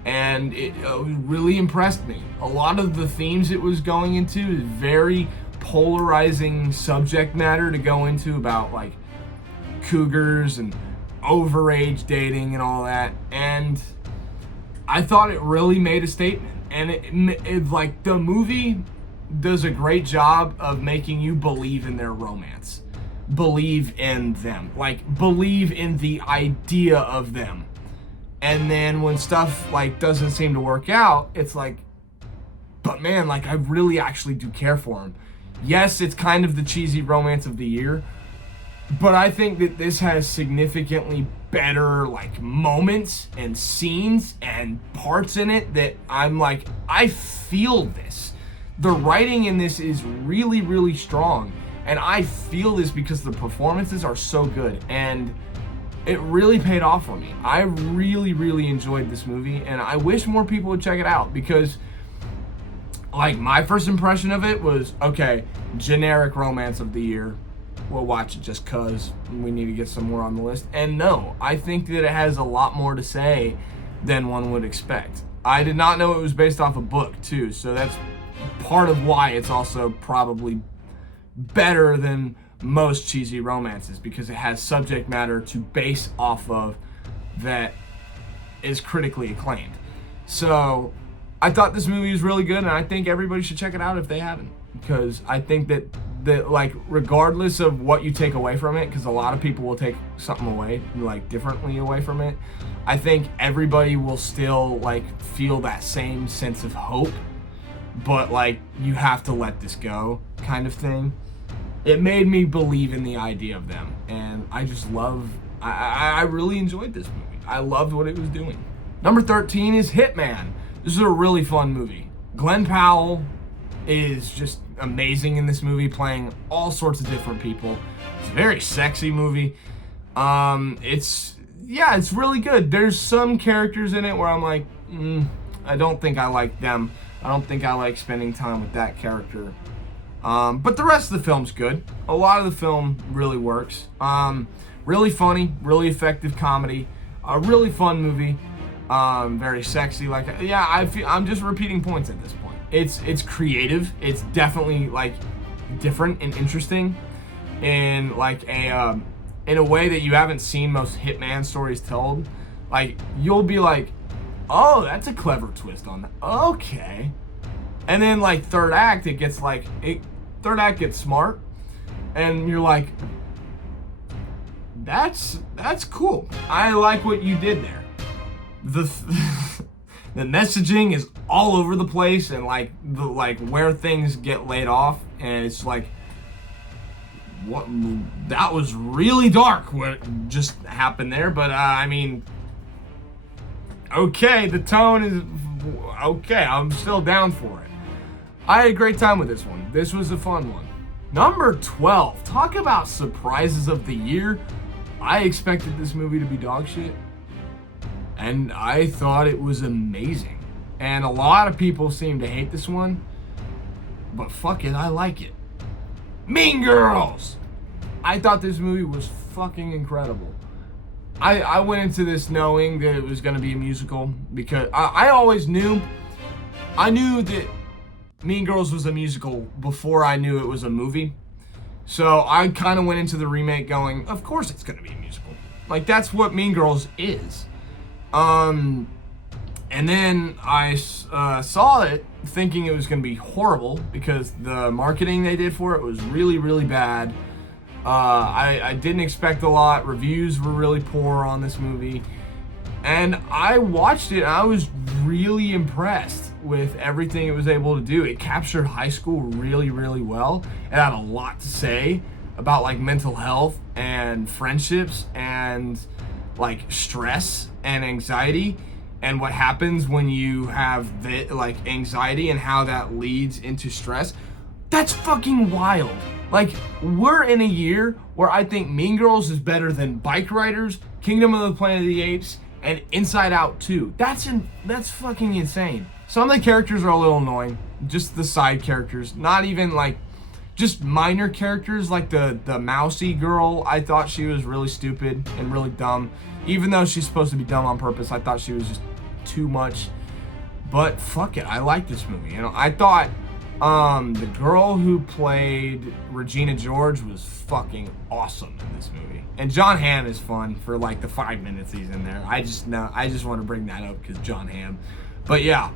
and it really impressed me. A lot of the themes it was going into is very polarizing subject matter to go into, about, like, cougars and overage dating and all that, and I thought it really made a statement. And it like, the movie does a great job of making you believe in their romance, believe in them, like, believe in the idea of them. And then when stuff, like, doesn't seem to work out, it's like, but man, like, I really actually do care for him. Yes, it's kind of the cheesy romance of the year, but I think that this has significantly better, like, moments and scenes and parts in it that I'm like, I feel this. The writing in this is really, really strong, and I feel this because the performances are so good, and it really paid off for me. I really, really enjoyed this movie, and I wish more people would check it out, because, like, my first impression of it was, okay, generic romance of the year. We'll watch it just cause we need to get some more on the list. And no, I think that it has a lot more to say than one would expect. I did not know it was based off a book, too, so that's part of why it's also probably better than most cheesy romances, because it has subject matter to base off of that is critically acclaimed. So I thought this movie was really good, and I think everybody should check it out if they haven't, because I think that like, regardless of what you take away from it, because a lot of people will take something away, like, differently away from it, I think everybody will still, like, feel that same sense of hope, but, like, you have to let this go kind of thing. It made me believe in the idea of them, and I just love, I really enjoyed this movie. I loved what it was doing. Number 13 is Hitman. This is a really fun movie. Glenn Powell is just amazing in this movie, playing all sorts of different people. It's a very sexy movie. It's really good. There's some characters in it where I'm like, I don't think I like them. I don't think I like spending time with that character. But the rest of the film's good. A lot of the film really works. Really funny, really effective comedy. A really fun movie. Very sexy. Like, yeah, I'm just repeating points at this point. It's creative. It's definitely, like, different and interesting in, like, in a way that you haven't seen most Hitman stories told. Like, you'll be like, oh, that's a clever twist on that. Okay. And then, like, third act gets smart, and you're like, that's cool. I like what you did there. The messaging is all over the place, and like where things get laid off, and it's like, what, that was really dark what just happened there. But I mean, okay, the tone is okay, I'm still down for it. I had a great time with this one. This was a fun one. Number 12. Talk about surprises of the year. I expected this movie to be dog shit, and I thought it was amazing. And a lot of people seem to hate this one, but fuck it, I like it. Mean Girls! I thought this movie was fucking incredible. I went into this knowing that it was going to be a musical because I always knew. I knew that Mean Girls was a musical before I knew it was a movie. So I kind of went into the remake going, of course it's going to be a musical. Like, that's what Mean Girls is. And then I saw it thinking it was going to be horrible because the marketing they did for it was really, really bad. I didn't expect a lot. Reviews were really poor on this movie. And I watched it and I was really impressed with everything it was able to do. It captured high school really, really well. It had a lot to say about like mental health and friendships and like stress and anxiety and what happens when you have like anxiety and how that leads into stress. That's fucking wild. Like, we're in a year where I think Mean Girls is better than Bike Riders, Kingdom of the Planet of the Apes, and Inside Out 2. That's fucking insane. Some of the characters are a little annoying. Just the side characters. Not even, like, just minor characters, like the mousy girl. I thought she was really stupid and really dumb. Even though she's supposed to be dumb on purpose, I thought she was just too much. But fuck it, I like this movie. You know, I thought the girl who played Regina George was fucking awesome in this movie. And John Hamm is fun for like the 5 minutes he's in there. I just want to bring that up because John Hamm. But yeah,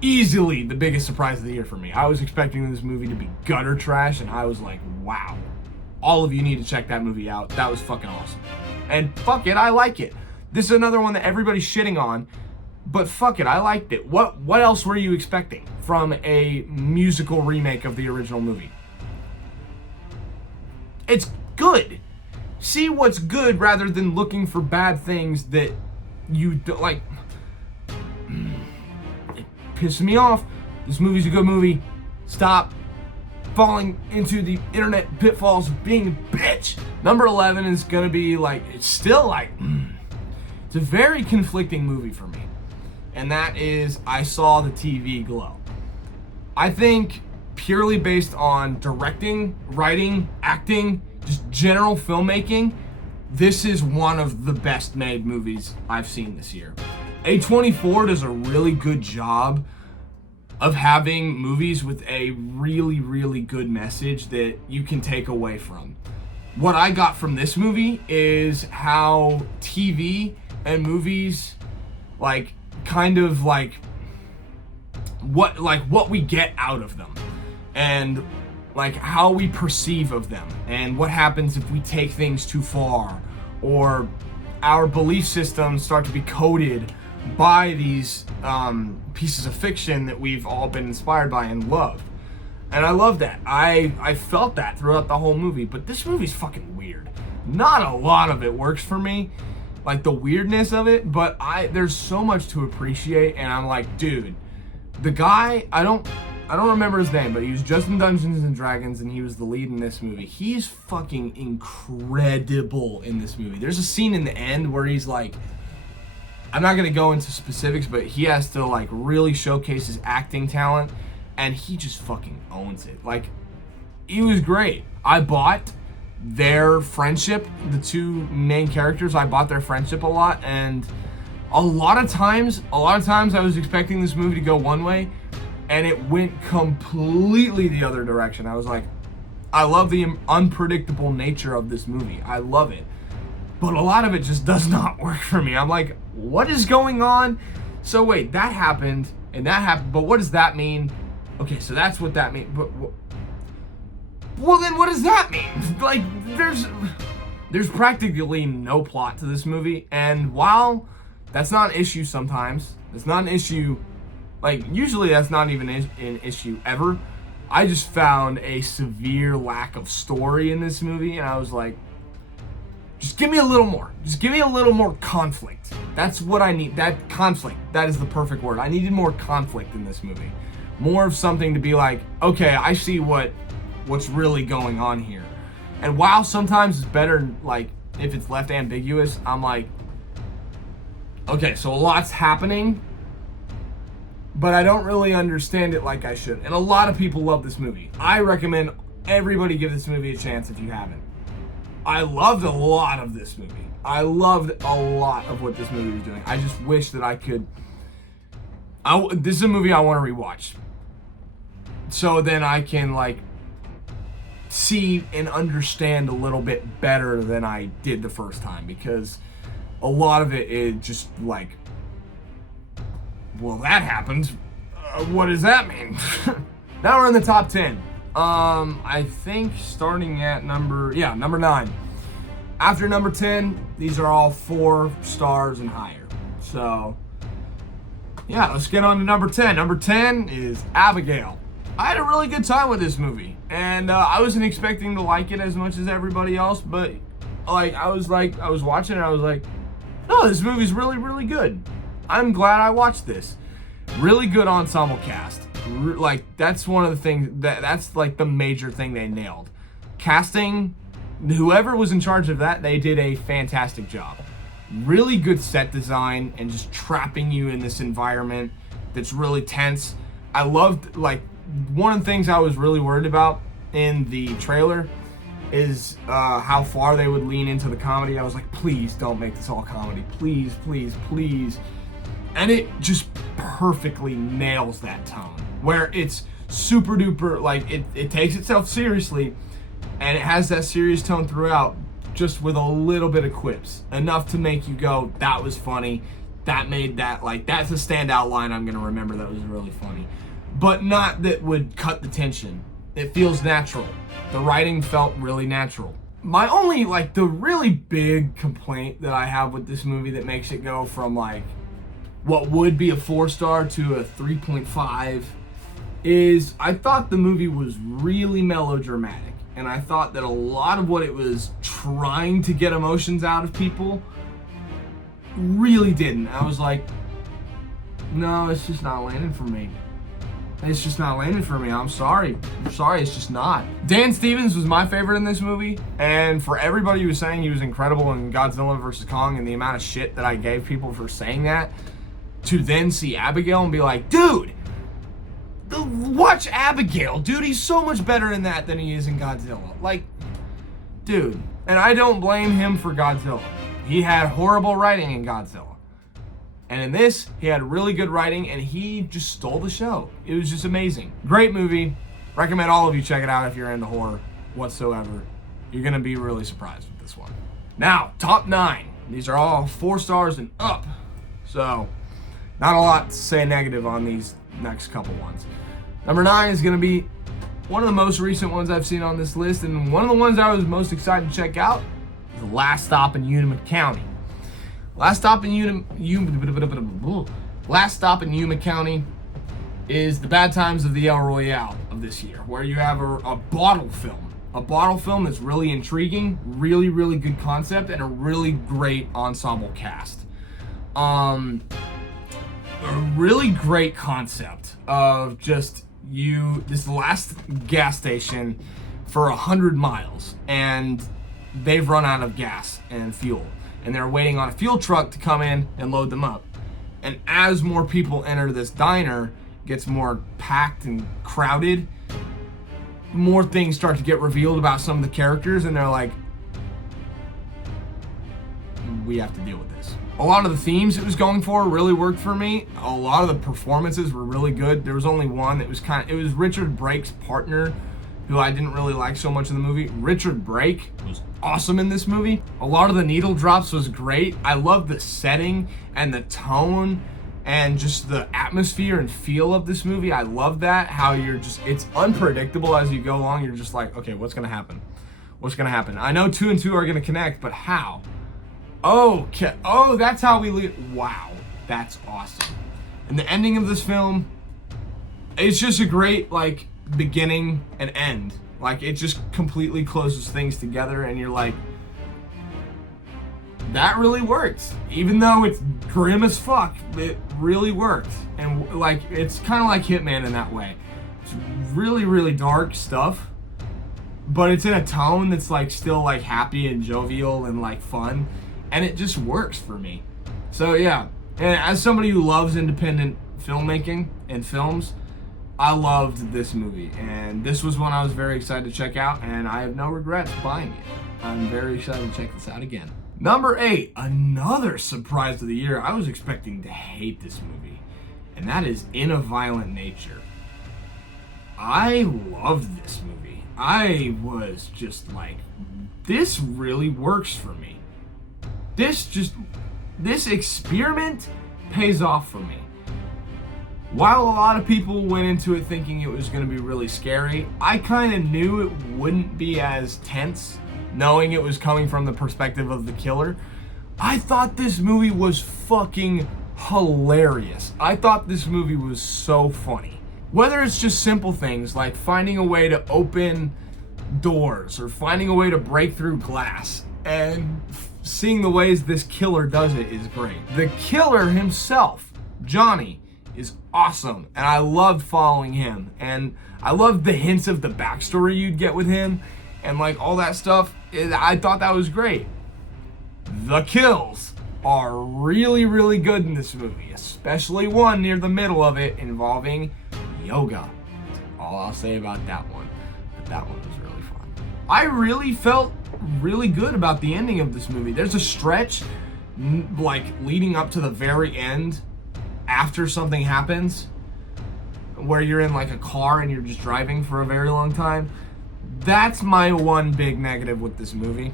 easily the biggest surprise of the year for me. I was expecting this movie to be gutter trash, and I was like, wow. All of you need to check that movie out. That was fucking awesome. And fuck it, I like it. This is another one that everybody's shitting on. But fuck it, I liked it. What else were you expecting from a musical remake of the original movie? It's good. See what's good rather than looking for bad things that you don't like. It pisses me off. This movie's a good movie. Stop falling into the internet pitfalls of being a bitch. Number 11 is gonna be like, it's still like, it's a very conflicting movie for me. And that is I Saw the TV Glow. I think purely based on directing, writing, acting, just general filmmaking, this is one of the best made movies I've seen this year. A24 does a really good job of having movies with a really, really good message that you can take away from. What I got from this movie is how TV and movies like kind of like what we get out of them and like how we perceive of them and what happens if we take things too far or our belief systems start to be coded by these pieces of fiction that we've all been inspired by and loved. And I love that. I felt that throughout the whole movie, but this movie's fucking weird. Not a lot of it works for me, like the weirdness of it, but there's so much to appreciate, and I'm like, dude, the guy, I don't remember his name, but he was just in Dungeons and Dragons and he was the lead in this movie. He's fucking incredible in this movie. There's a scene in the end where he's like, I'm not gonna go into specifics, but he has to like really showcase his acting talent, and he just fucking owns it. Like, he was great. I bought their friendship, the two main characters, I bought their friendship a lot, and a lot of times I was expecting this movie to go one way, and it went completely the other direction. I was like, I love the unpredictable nature of this movie. I love it. But a lot of it just does not work for me. I'm like, what is going on? So wait, that happened, and that happened, but what does that mean? Okay, so that's what that means. But well, then what does that mean? Like, there's practically no plot to this movie, and while that's not an issue sometimes, it's not an issue, like, usually that's not even an issue ever, I just found a severe lack of story in this movie, and I was like, just give me a little more. Just give me a little more conflict. That's what I need. That conflict. That is the perfect word. I needed more conflict in this movie. More of something to be like, okay, I see what's really going on here. And while sometimes it's better, like, if it's left ambiguous, I'm like, okay, so a lot's happening, but I don't really understand it like I should. And a lot of people love this movie. I recommend everybody give this movie a chance if you haven't. I loved a lot of this movie. I loved a lot of what this movie was doing. I just wish that I could... this is a movie I want to rewatch. So then I can, like, see and understand a little bit better than I did the first time. Because a lot of it is just like, well, that happened. What does that mean? Now we're in the top 10. I think starting at number 9. After number 10, these are all 4 stars and higher. So, yeah, let's get on to number 10. Number 10 is Abigail. I had a really good time with this movie, and I wasn't expecting to like it as much as everybody else, but I was watching it, I was like, no, this movie's really, really good. I'm glad I watched this. Really good ensemble cast. Like, that's one of the things, that's like the major thing they nailed. Casting, whoever was in charge of that, they did a fantastic job. Really good set design and just trapping you in this environment that's really tense. I loved, like, one of the things I was really worried about in the trailer is how far they would lean into the comedy. I was like, please don't make this all comedy. Please, please, please. And it just perfectly nails that tone, where it's super duper, like, it takes itself seriously, and it has that serious tone throughout, just with a little bit of quips. Enough to make you go, that was funny. That made that, like, that's a standout line I'm going to remember that was really funny. But not that would cut the tension. It feels natural. The writing felt really natural. My only, like, the really big complaint that I have with this movie that makes it go from, like, what would be a 4-star to a 3.5 is I thought the movie was really melodramatic. And I thought that a lot of what it was trying to get emotions out of people really didn't. I was like, no, it's just not landing for me. It's just not landing for me. I'm sorry. It's just not. Dan Stevens was my favorite in this movie. And for everybody who was saying he was incredible in Godzilla vs. Kong and the amount of shit that I gave people for saying that, to then see Abigail and be like, dude, watch Abigail. Dude, he's so much better in that than he is in Godzilla. Like, dude. And I don't blame him for Godzilla. He had horrible writing in Godzilla. And in this, he had really good writing, and he just stole the show. It was just amazing. Great movie. Recommend all of you check it out if you're into horror whatsoever. You're going to be really surprised with this one. Now, top 9. These are all 4 stars and up. So, not a lot to say negative on these next couple ones. Number 9 is going to be one of the most recent ones I've seen on this list, and one of the ones I was most excited to check out is The Last Stop in Yuma County. Last Stop in Yuma County is the Bad Times of the El Royale of this year, where you have a bottle film. A bottle film that's really intriguing, really, really good concept, and a really great ensemble cast. A really great concept of just this last gas station for 100 miles, and they've run out of gas and fuel. And they're waiting on a fuel truck to come in and load them up. And as more people enter this diner, it gets more packed and crowded, more things start to get revealed about some of the characters, and they're like, we have to deal with this. A lot of the themes it was going for really worked for me. A lot of the performances were really good. There was only one that was it was Richard Brake's partner, who I didn't really like so much in the movie. Richard Brake was awesome in this movie. A lot of the needle drops was great. I love the setting and the tone and just the atmosphere and feel of this movie. I love that, how it's unpredictable as you go along. You're just like, okay, what's gonna happen? What's gonna happen? I know 2 and 2 are gonna connect, but how? Okay, oh, that's how we leave. Wow, that's awesome. And the ending of this film, it's just a great, like, beginning and end. Like, it just completely closes things together, and you're like, that really worked. Even though it's grim as fuck, it really worked. And like, it's kind of like Hitman in that way. It's really, really dark stuff, but it's in a tone that's like still like happy and jovial and like fun, and it just works for me. So yeah, and as somebody who loves independent filmmaking and films, I loved this movie, and this was one I was very excited to check out, and I have no regrets buying it. I'm very excited to check this out again. Number 8, another surprise of the year. I was expecting to hate this movie, and that is In a Violent Nature. I loved this movie. I was just like, this really works for me. This experiment pays off for me. While a lot of people went into it thinking it was going to be really scary, I kind of knew it wouldn't be as tense, knowing it was coming from the perspective of the killer. I thought this movie was fucking hilarious. I thought this movie was so funny. Whether it's just simple things like finding a way to open doors or finding a way to break through glass, and seeing the ways this killer does it is great. The killer himself, Johnny, is awesome, and I loved following him, and I loved the hints of the backstory you'd get with him and like all that stuff. I thought that was great. The kills are really, really good in this movie, especially one near the middle of it involving yoga. That's all I'll say about that one, but that one was really fun. I really felt really good about the ending of this movie. There's a stretch like leading up to the very end after something happens where you're in like a car and you're just driving for a very long time. That's my one big negative with this movie,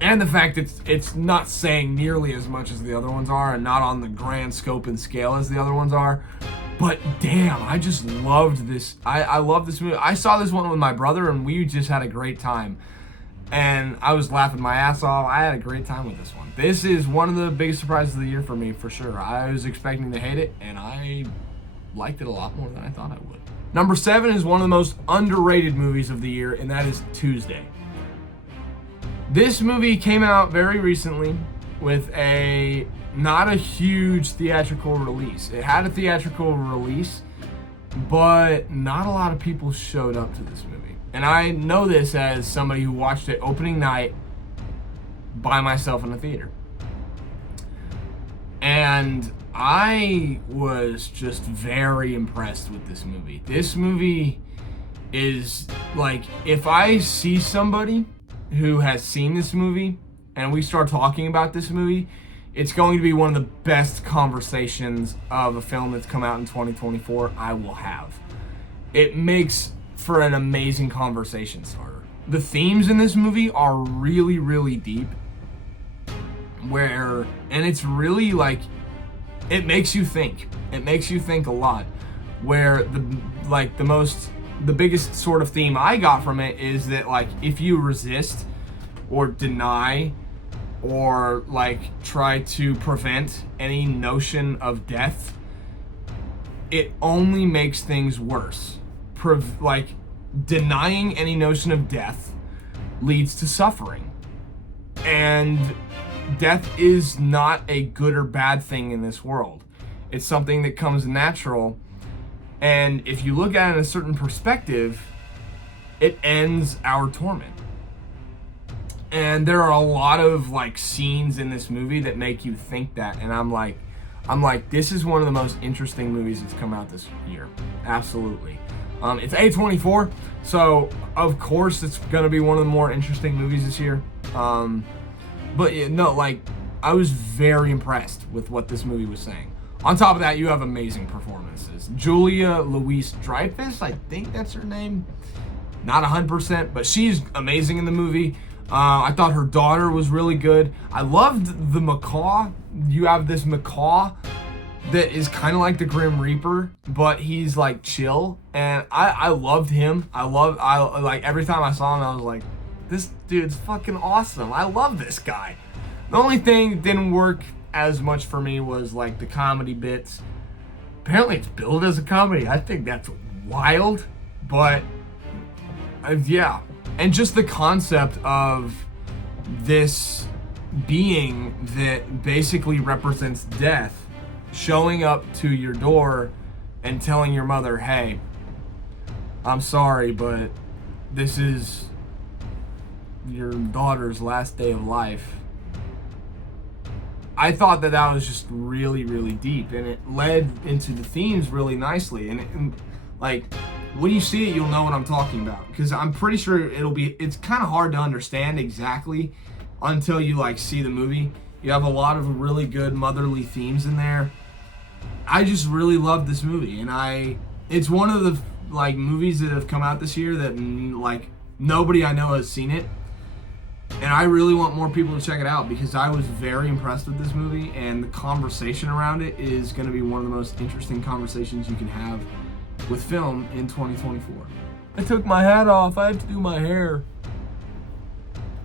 and the fact that it's not saying nearly as much as the other ones are, and not on the grand scope and scale as the other ones are. But damn, I just loved this. I love this movie. I saw this one with my brother, and we just had a great time, and I was laughing my ass off. I had a great time with this one. This is one of the biggest surprises of the year for me, for sure. I was expecting to hate it, and I liked it a lot more than I thought I would. Number 7 is one of the most underrated movies of the year, and that is Tuesday. This movie came out very recently with not a huge theatrical release. It had a theatrical release, but not a lot of people showed up to this movie. And I know this as somebody who watched it opening night by myself in a theater. And I was just very impressed with this movie. This movie is like, if I see somebody who has seen this movie and we start talking about this movie, it's going to be one of the best conversations of a film that's come out in 2024 I will have. It makes for an amazing conversation starter. The themes in this movie are really, really deep, and it's really like, it makes you think. It makes you think a lot. Where the biggest sort of theme I got from it is that like, if you resist or deny or like try to prevent any notion of death, it only makes things worse. Like, denying any notion of death leads to suffering. And death is not a good or bad thing in this world. It's something that comes natural. And if you look at it in a certain perspective, it ends our torment. And there are a lot of like scenes in this movie that make you think that. And I'm like, this is one of the most interesting movies that's come out this year. Absolutely. It's A24, so of course it's gonna be one of the more interesting movies this year. But no, like, I was very impressed with what this movie was saying. On top of that, you have amazing performances. Julia Louis-Dreyfus, I think that's her name. Not 100%, but she's amazing in the movie. I thought her daughter was really good. I loved the macaw. You have this macaw that is kind of like the Grim Reaper, but he's like chill, and I loved him. I like, every time I saw him, I was like, this dude's fucking awesome. I love this guy. The only thing that didn't work as much for me was like the comedy bits. Apparently it's billed as a comedy. I think that's wild, but yeah. And just the concept of this being that basically represents death showing up to your door and telling your mother, hey, I'm sorry, but this is your daughter's last day of life. I thought that was just really, really deep, and it led into the themes really nicely. And like, when you see it, you'll know what I'm talking about, because I'm pretty sure it's kind of hard to understand exactly until you like see the movie. You have a lot of really good motherly themes in there. I just really love this movie, and it's one of the like movies that have come out this year that like nobody I know has seen it, and I really want more people to check it out because I was very impressed with this movie, and the conversation around it is going to be one of the most interesting conversations you can have with film in 2024. I took my hat off. I have to do my hair.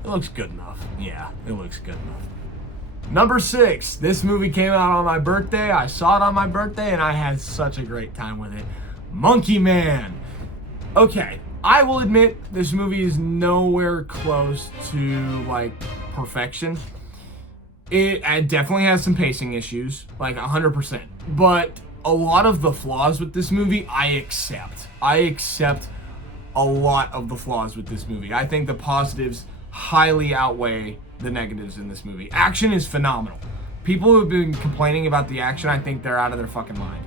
It looks good enough. Yeah, it looks good enough. Number 6, this movie came out on my birthday. I saw it on my birthday, and I had such a great time with it. Monkey Man. Okay, I will admit this movie is nowhere close to like perfection. It definitely has some pacing issues, like 100%. But a lot of the flaws with this movie, I accept. I accept a lot of the flaws with this movie. I think the positives highly outweigh the negatives in this movie. Action is phenomenal. People who have been complaining about the action, I think they're out of their fucking mind.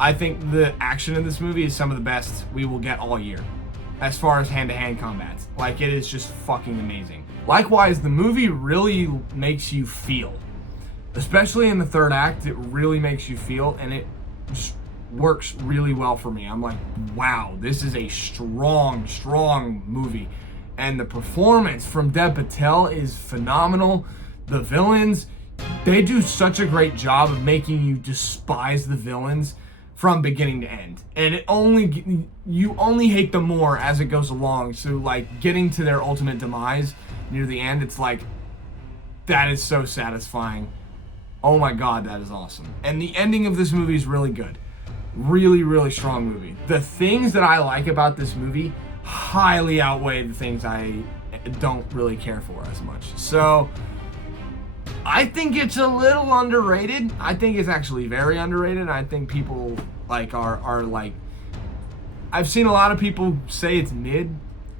I think the action in this movie is some of the best we will get all year as far as hand-to-hand combats. Like, it is just fucking amazing. Likewise, the movie really makes you feel. Especially in the third act, it really makes you feel, and it just works really well for me. I'm like, wow, this is a strong, strong movie. And the performance from Dev Patel is phenomenal. The villains, they do such a great job of making you despise the villains from beginning to end. And you only hate them more as it goes along. So like getting to their ultimate demise near the end, it's like, that is so satisfying. Oh my God, that is awesome. And the ending of this movie is really good. Really, really strong movie. The things that I like about this movie highly outweigh the things I don't really care for as much. So I think it's a little underrated. I think it's actually very underrated. I think people like are like, I've seen a lot of people say it's mid.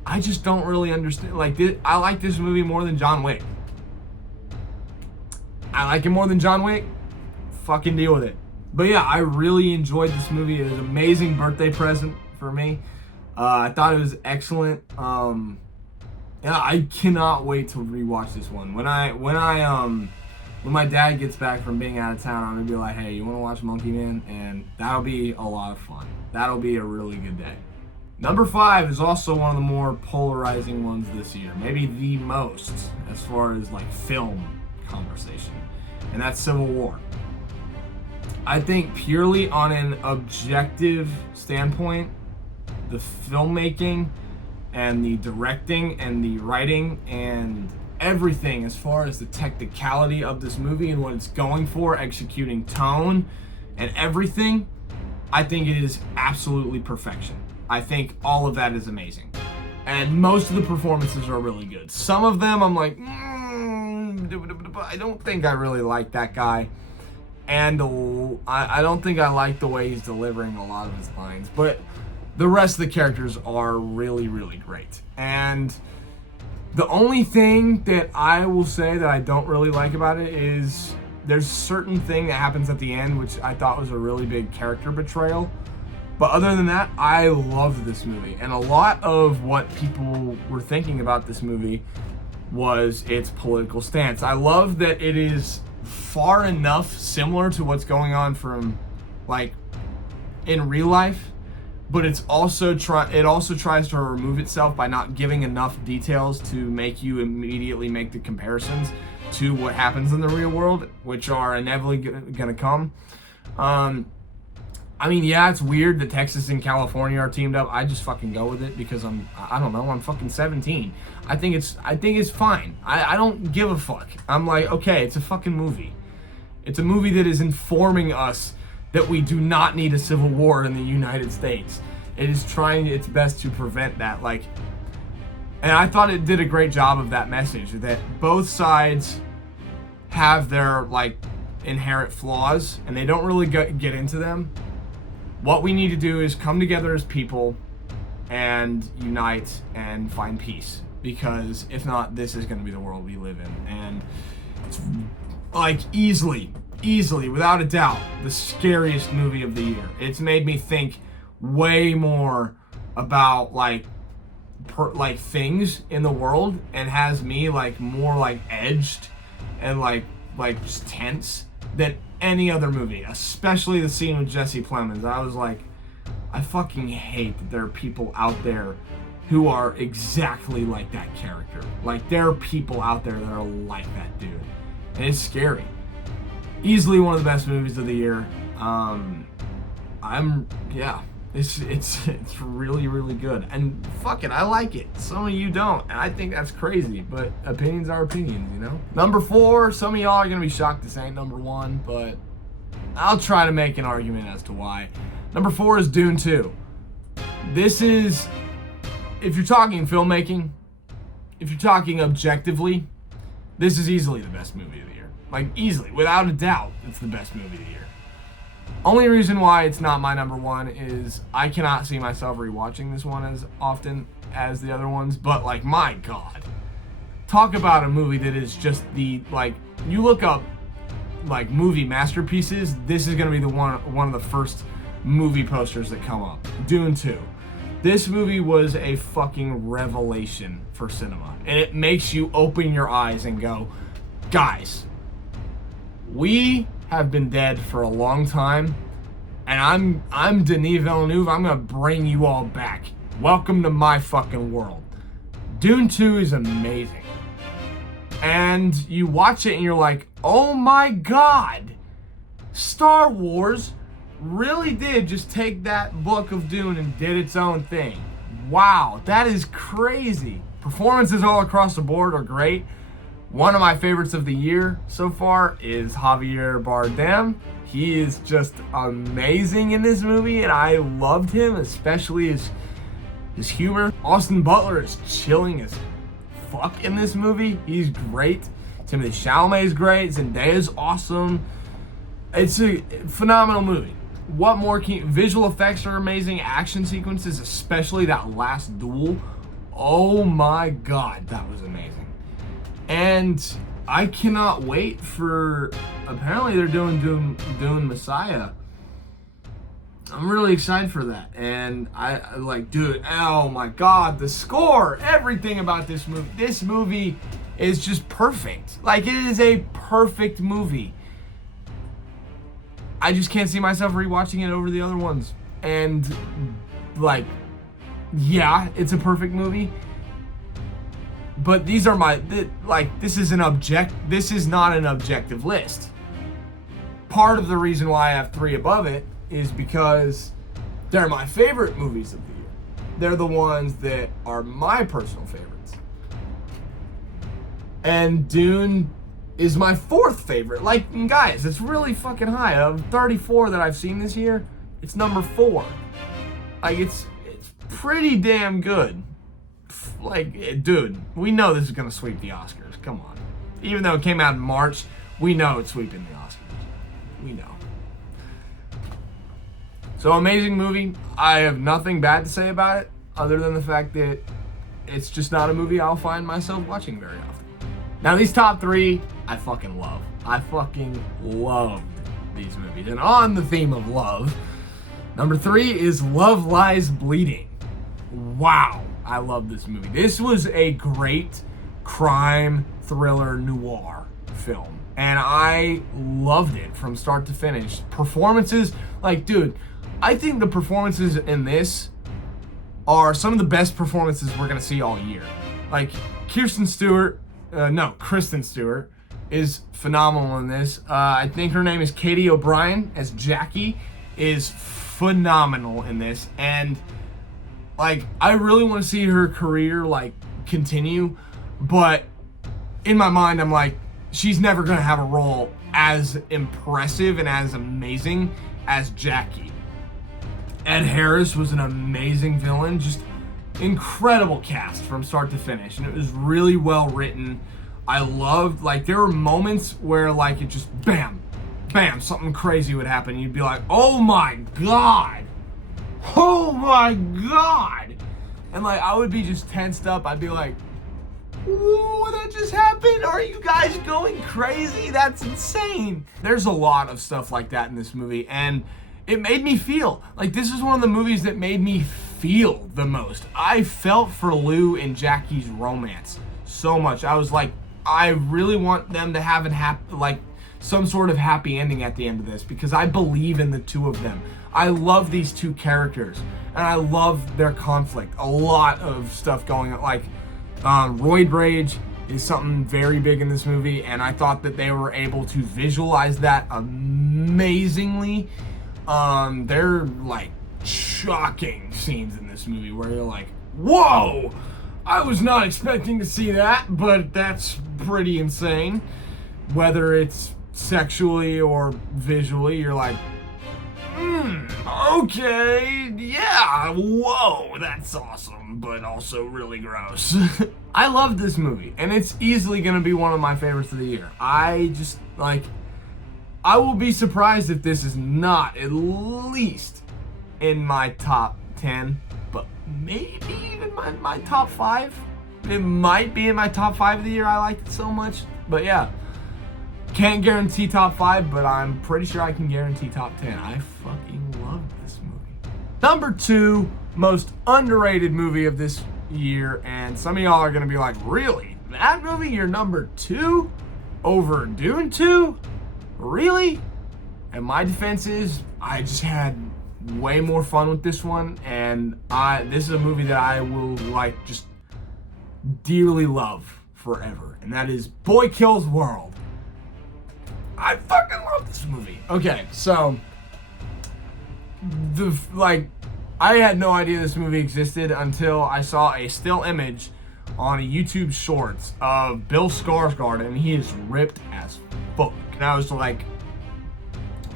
I just don't really understand. Like, I like this movie more than John Wick. I like it more than John Wick. Fucking deal with it. But yeah, I really enjoyed this movie. It was an amazing birthday present for me. I thought it was excellent. Yeah, I cannot wait to rewatch this one. When my dad gets back from being out of town, I'm gonna be like, hey, you wanna watch Monkey Man? And that'll be a lot of fun. That'll be a really good day. Number 5 is also one of the more polarizing ones this year. Maybe the most as far as like film conversation. And that's Civil War. I think purely on an objective standpoint, the filmmaking and the directing and the writing and everything as far as the technicality of this movie and what it's going for, executing tone and everything, I think it is absolutely perfection. I think all of that is amazing. And most of the performances are really good. Some of them I'm like, I don't think I really like that guy. And I don't think I like the way he's delivering a lot of his lines. But the rest of the characters are really, really great. And the only thing that I will say that I don't really like about it is there's a certain thing that happens at the end, which I thought was a really big character betrayal. But other than that, I loved this movie. And a lot of what people were thinking about this movie was its political stance. I love that it is far enough similar to what's going on from like in real life, but it also tries to remove itself by not giving enough details to make you immediately make the comparisons to what happens in the real world, which are inevitably gonna come. I mean, yeah, it's weird that Texas and California are teamed up. I just fucking go with it because I'm fucking 17. I think it's fine. I don't give a fuck. I'm like, okay, it's a fucking movie. It's a movie that is informing us that we do not need a civil war in the United States. It is trying its best to prevent that. Like, and I thought it did a great job of that message, that both sides have their like inherent flaws and they don't really get into them. What we need to do is come together as people and unite and find peace, because if not, this is going to be the world we live in. And it's like easily without a doubt the scariest movie of the year. It's made me think way more about like things in the world, and has me like more like edged and like just tense than any other movie, especially the scene with Jesse Plemons. I was like, I fucking hate that there are people out there who are exactly like that character. Like, there are people out there that are like that dude, and it's scary. Easily one of the best movies of the year. It's really good, and fuck it, I like it. Some of you don't, and I think that's crazy, but opinions are opinions, you know? Number 4, some of y'all are gonna be shocked this ain't number 1, but I'll try to make an argument as to why. Number 4 is Dune 2. This is, if you're talking filmmaking, if you're talking objectively, this is easily the best movie of the year. Like, easily, without a doubt, it's the best movie of the year. Only reason why it's not my number 1 is I cannot see myself rewatching this one as often as the other ones, but like, my God. Talk about a movie that is just the, like, you look up like movie masterpieces, this is gonna be the one of the first movie posters that come up. Dune 2. This movie was a fucking revelation for cinema, and it makes you open your eyes and go, guys, we have been dead for a long time, and I'm Denis Villeneuve. I'm gonna bring you all back. Welcome to my fucking world. Dune 2 is amazing. And you watch it and you're like, oh my God, Star Wars really did just take that book of Dune and did its own thing. Wow, that is crazy. Performances all across the board are great. One of my favorites of the year so far is Javier Bardem. He is just amazing in this movie, and I loved him, especially his humor. Austin Butler is chilling as fuck in this movie. He's great. Timothée Chalamet is great. Zendaya's awesome. It's a phenomenal movie. What more can visual effects are amazing. Action sequences, especially that last duel. Oh my God, that was amazing. And I cannot wait for, apparently they're doing Dune Messiah. I'm really excited for that. And I like, dude, oh my God, the score, everything about this movie. This movie is just perfect. Like, it is a perfect movie. I just can't see myself rewatching it over the other ones. And like, yeah, it's a perfect movie. But these are this is not an objective list. Part of the reason why I have 3 above it is because they're my favorite movies of the year. They're the ones that are my personal favorites. And Dune is my 4th favorite. Like, guys, it's really fucking high. Of 34 that I've seen this year, it's number 4. Like, it's pretty damn good. Like, dude, we know this is gonna sweep the Oscars. Come on. Even though it came out in March, we know it's sweeping the Oscars. We know. So, amazing movie. I have nothing bad to say about it, other than the fact that it's just not a movie I'll find myself watching very often. Now, these top 3, I fucking love. I fucking loved these movies. And on the theme of love, number 3 is Love Lies Bleeding. Wow, I love this movie. This was a great crime thriller noir film, and I loved it from start to finish. Performances, like, dude, I think the performances in this are some of the best performances we're gonna see all year. Like, Kristen Stewart is phenomenal in this. I think her name is Katie O'Brien as Jackie, is phenomenal in this. And like, I really want to see her career like continue, but in my mind I'm like, she's never gonna have a role as impressive and as amazing as Jackie. Ed Harris was an amazing villain, just incredible cast from start to finish, and it was really well written. I loved, like, there were moments where, like, it just bam, bam, something crazy would happen. You'd be like, oh my God. Oh my God. And, like, I would be just tensed up. I'd be like, ooh, that just happened? Are you guys going crazy? That's insane. There's a lot of stuff like that in this movie, and it made me feel. Like, this is one of the movies that made me feel the most. I felt for Lou and Jackie's romance so much. I was like, I really want them to have some sort of happy ending at the end of this, because I believe in the two of them. I love these two characters, and I love their conflict. A lot of stuff going on, like, roid rage is something very big in this movie, and I thought that they were able to visualize that amazingly. They're like shocking scenes in this movie where you're like, whoa, I was not expecting to see that, but that's pretty insane. Whether it's sexually or visually, you're like, okay, yeah, whoa, that's awesome, but also really gross. I love this movie, and it's easily gonna be one of my favorites of the year. I just, like, I will be surprised if this is not at least in my top 10, but maybe even my top 5. It might be in my top 5 of the year. I liked it so much, but yeah. Can't guarantee top 5, but I'm pretty sure I can guarantee top 10. I fucking love this movie. Number 2 most underrated movie of this year, and some of y'all are gonna be like, really? That movie, your number 2? Over Dune 2? Really? And my defense is, I just had way more fun with this one, and this is a movie that I will, like, just dearly love forever, and that is Boy Kills World. I fucking love this movie. Okay, so I had no idea this movie existed until I saw a still image on a YouTube Shorts of Bill Skarsgård, and he is ripped as fuck. And I was like,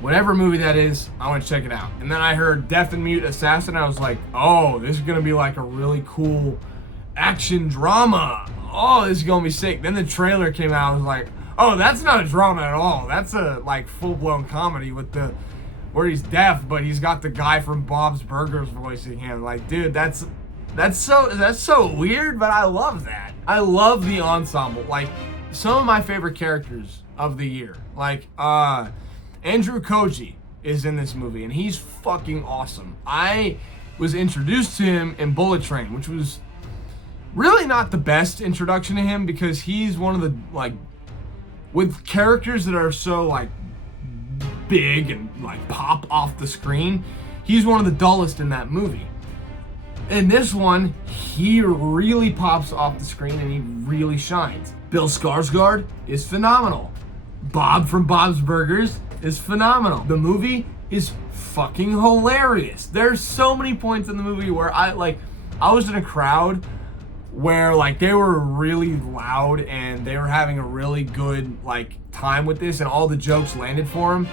whatever movie that is, I want to check it out. And then I heard Deaf and Mute Assassin, and I was like, oh, this is gonna be like a really cool action drama. Oh, this is gonna be sick. Then the trailer came out, I was like, oh, that's not a drama at all. That's a, like, full-blown comedy with where he's deaf, but he's got the guy from Bob's Burgers voicing him. Like, dude, that's so weird, but I love that. I love the ensemble. Like, some of my favorite characters of the year. Like, Andrew Koji is in this movie, and he's fucking awesome. I was introduced to him in Bullet Train, which was really not the best introduction to him, because he's one of the, like, with characters that are so, like, big and, like, pop off the screen, he's one of the dullest in that movie. In this one, he really pops off the screen and he really shines. Bill Skarsgård is phenomenal. Bob from Bob's Burgers is phenomenal. The movie is fucking hilarious. There's so many points in the movie where I was in a crowd where, like, they were really loud and they were having a really good, like, time with this, and all the jokes landed for him.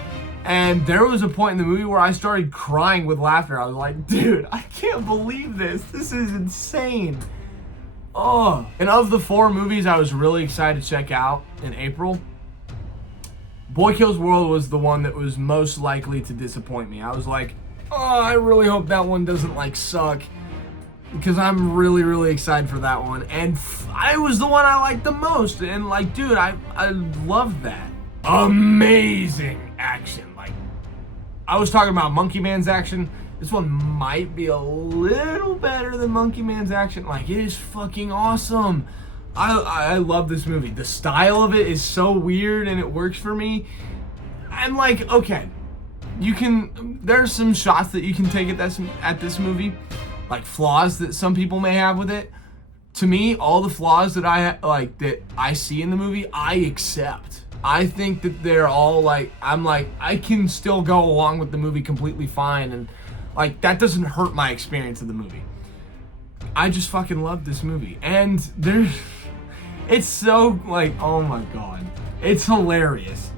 And there was a point in the movie where I started crying with laughter. I was like, dude, I can't believe this. This is insane. Oh. And of the 4 movies I was really excited to check out in April, Boy Kills World was the one that was most likely to disappoint me. I was like, oh, I really hope that one doesn't, like, suck, because I'm really, really excited for that one. And I was the one I liked the most. And, like, dude, I loved that. Amazing action. Like, I was talking about Monkey Man's action. This one might be a little better than Monkey Man's action. Like, it is fucking awesome. I love this movie. The style of it is so weird and it works for me. And, like, okay, there's some shots that you can take at this movie, like flaws that some people may have with it. To me, all the flaws that I see in the movie, I accept. I think that they're all, like, I can still go along with the movie completely fine, and, like, that doesn't hurt my experience of the movie. I just fucking love this movie. And it's so, like, oh my god. It's hilarious.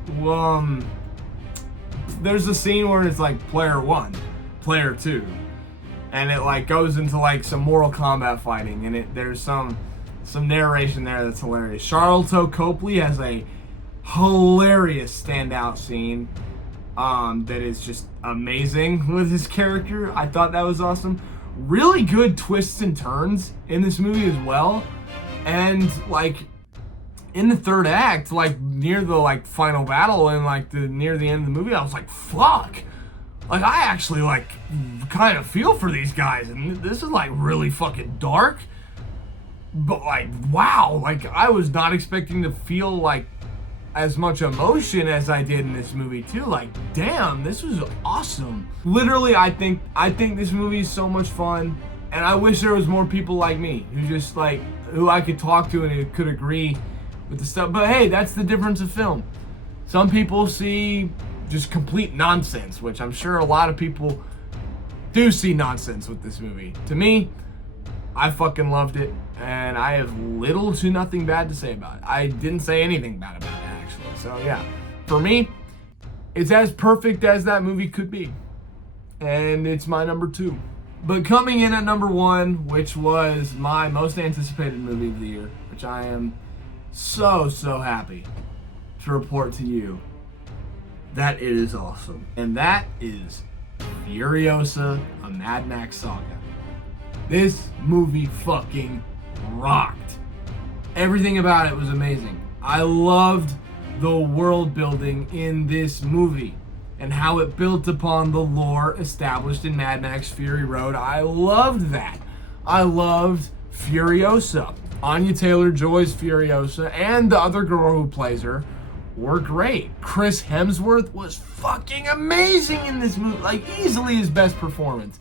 There's a scene where it's like player 1, player 2. And it, like, goes into, like, some Mortal Kombat fighting, and there's some some narration there that's hilarious. Charlton Copley has a hilarious standout scene that is just amazing with his character. I thought that was awesome. Really good twists and turns in this movie as well. And like in the third act, like near the like final battle and like near the end of the movie, I was like, fuck. Like I actually like kind of feel for these guys, and this is like really fucking dark. But like, wow, like I was not expecting to feel like as much emotion as I did in this movie too. Like, damn, this was awesome. Literally, I think this movie is so much fun, and I wish there was more people like me who just like, who I could talk to and who could agree with the stuff. But hey, that's the difference of film. Some people see just complete nonsense, which I'm sure a lot of people do see nonsense with this movie. To me, I fucking loved it, and I have little to nothing bad to say about it. I didn't say anything bad about it, actually. So yeah, for me, it's as perfect as that movie could be. And it's my number 2. But coming in at number 1, which was my most anticipated movie of the year, which I am so happy to report to you that it is awesome. And that is Furiosa, a Mad Max saga. This movie fucking rocked. Everything about it was amazing. I loved the world building in this movie and how it built upon the lore established in Mad Max Fury Road. I loved that. I loved Furiosa. Anya Taylor-Joy's Furiosa and the other girl who plays her were great. Chris Hemsworth was fucking amazing in this movie. Like, easily his best performance.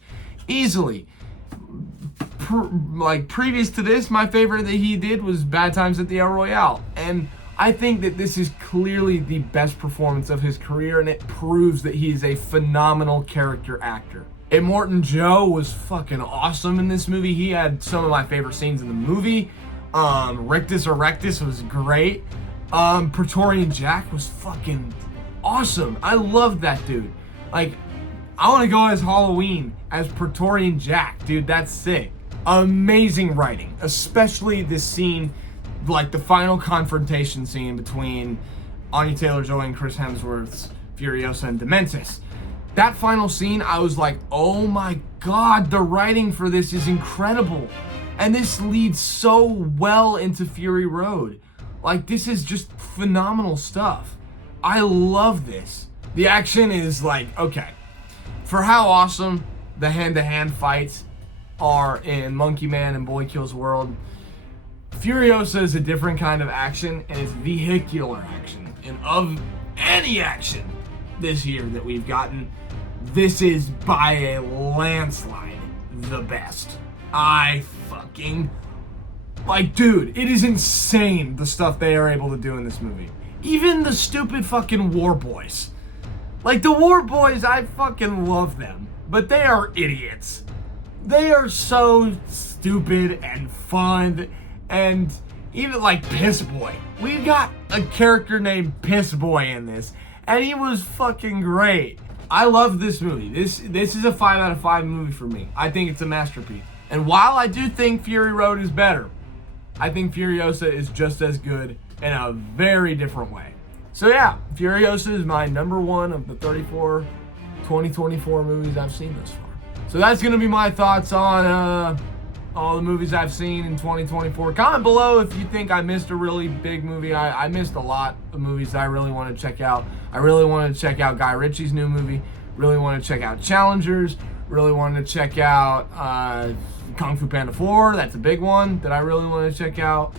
Easily. Previous to this, my favorite that he did was Bad Times at the El Royale. And I think that this is clearly the best performance of his career, and it proves that he is a phenomenal character actor. Immortan Joe was fucking awesome in this movie. He had some of my favorite scenes in the movie. Rictus Erectus was great. Praetorian Jack was fucking awesome. I loved that dude. Like, I want to go as Halloween as Praetorian Jack, dude. That's sick. Amazing writing, especially this scene, like the final confrontation scene between Anya Taylor-Joy and Chris Hemsworth's Furiosa and Dementis. That final scene, I was like, oh my god, the writing for this is incredible. And this leads so well into Fury Road. Like, this is just phenomenal stuff. I love this. The action is like, okay, for how awesome the hand-to-hand fights are in Monkey Man and Boy Kills World, Furiosa is a different kind of action, and it's vehicular action. And of any action this year that we've gotten, this is by a landslide the best. I fucking, like, dude, it is insane the stuff they are able to do in this movie. Even the stupid fucking War Boys. Like, the War Boys, I fucking love them, but they are idiots. They are so stupid and fun, and even like Piss Boy. We got a character named Piss Boy in this, and he was fucking great. I love this movie. This is a 5 out of 5 movie for me. I think it's a masterpiece. And while I do think Fury Road is better, I think Furiosa is just as good in a very different way. So yeah, Furiosa is my number 1 of the 34 2024 movies I've seen thus far. So that's going to be my thoughts on all the movies I've seen in 2024. Comment below if you think I missed a really big movie. I missed a lot of movies that I really want to check out. I really wanted to check out Guy Ritchie's new movie. Really wanted to check out Challengers. Really wanted to check out Kung Fu Panda 4. That's a big one that I really want to check out.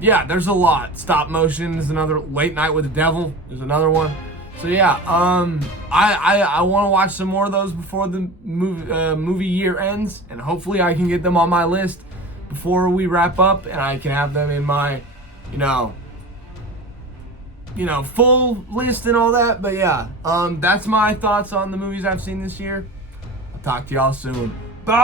Yeah, there's a lot. Stop Motion is another. Late Night with the Devil is another one. So yeah, I want to watch some more of those before the movie year ends, and hopefully I can get them on my list before we wrap up, and I can have them in my, full list and all that. But yeah, that's my thoughts on the movies I've seen this year. I'll talk to y'all soon. Bye.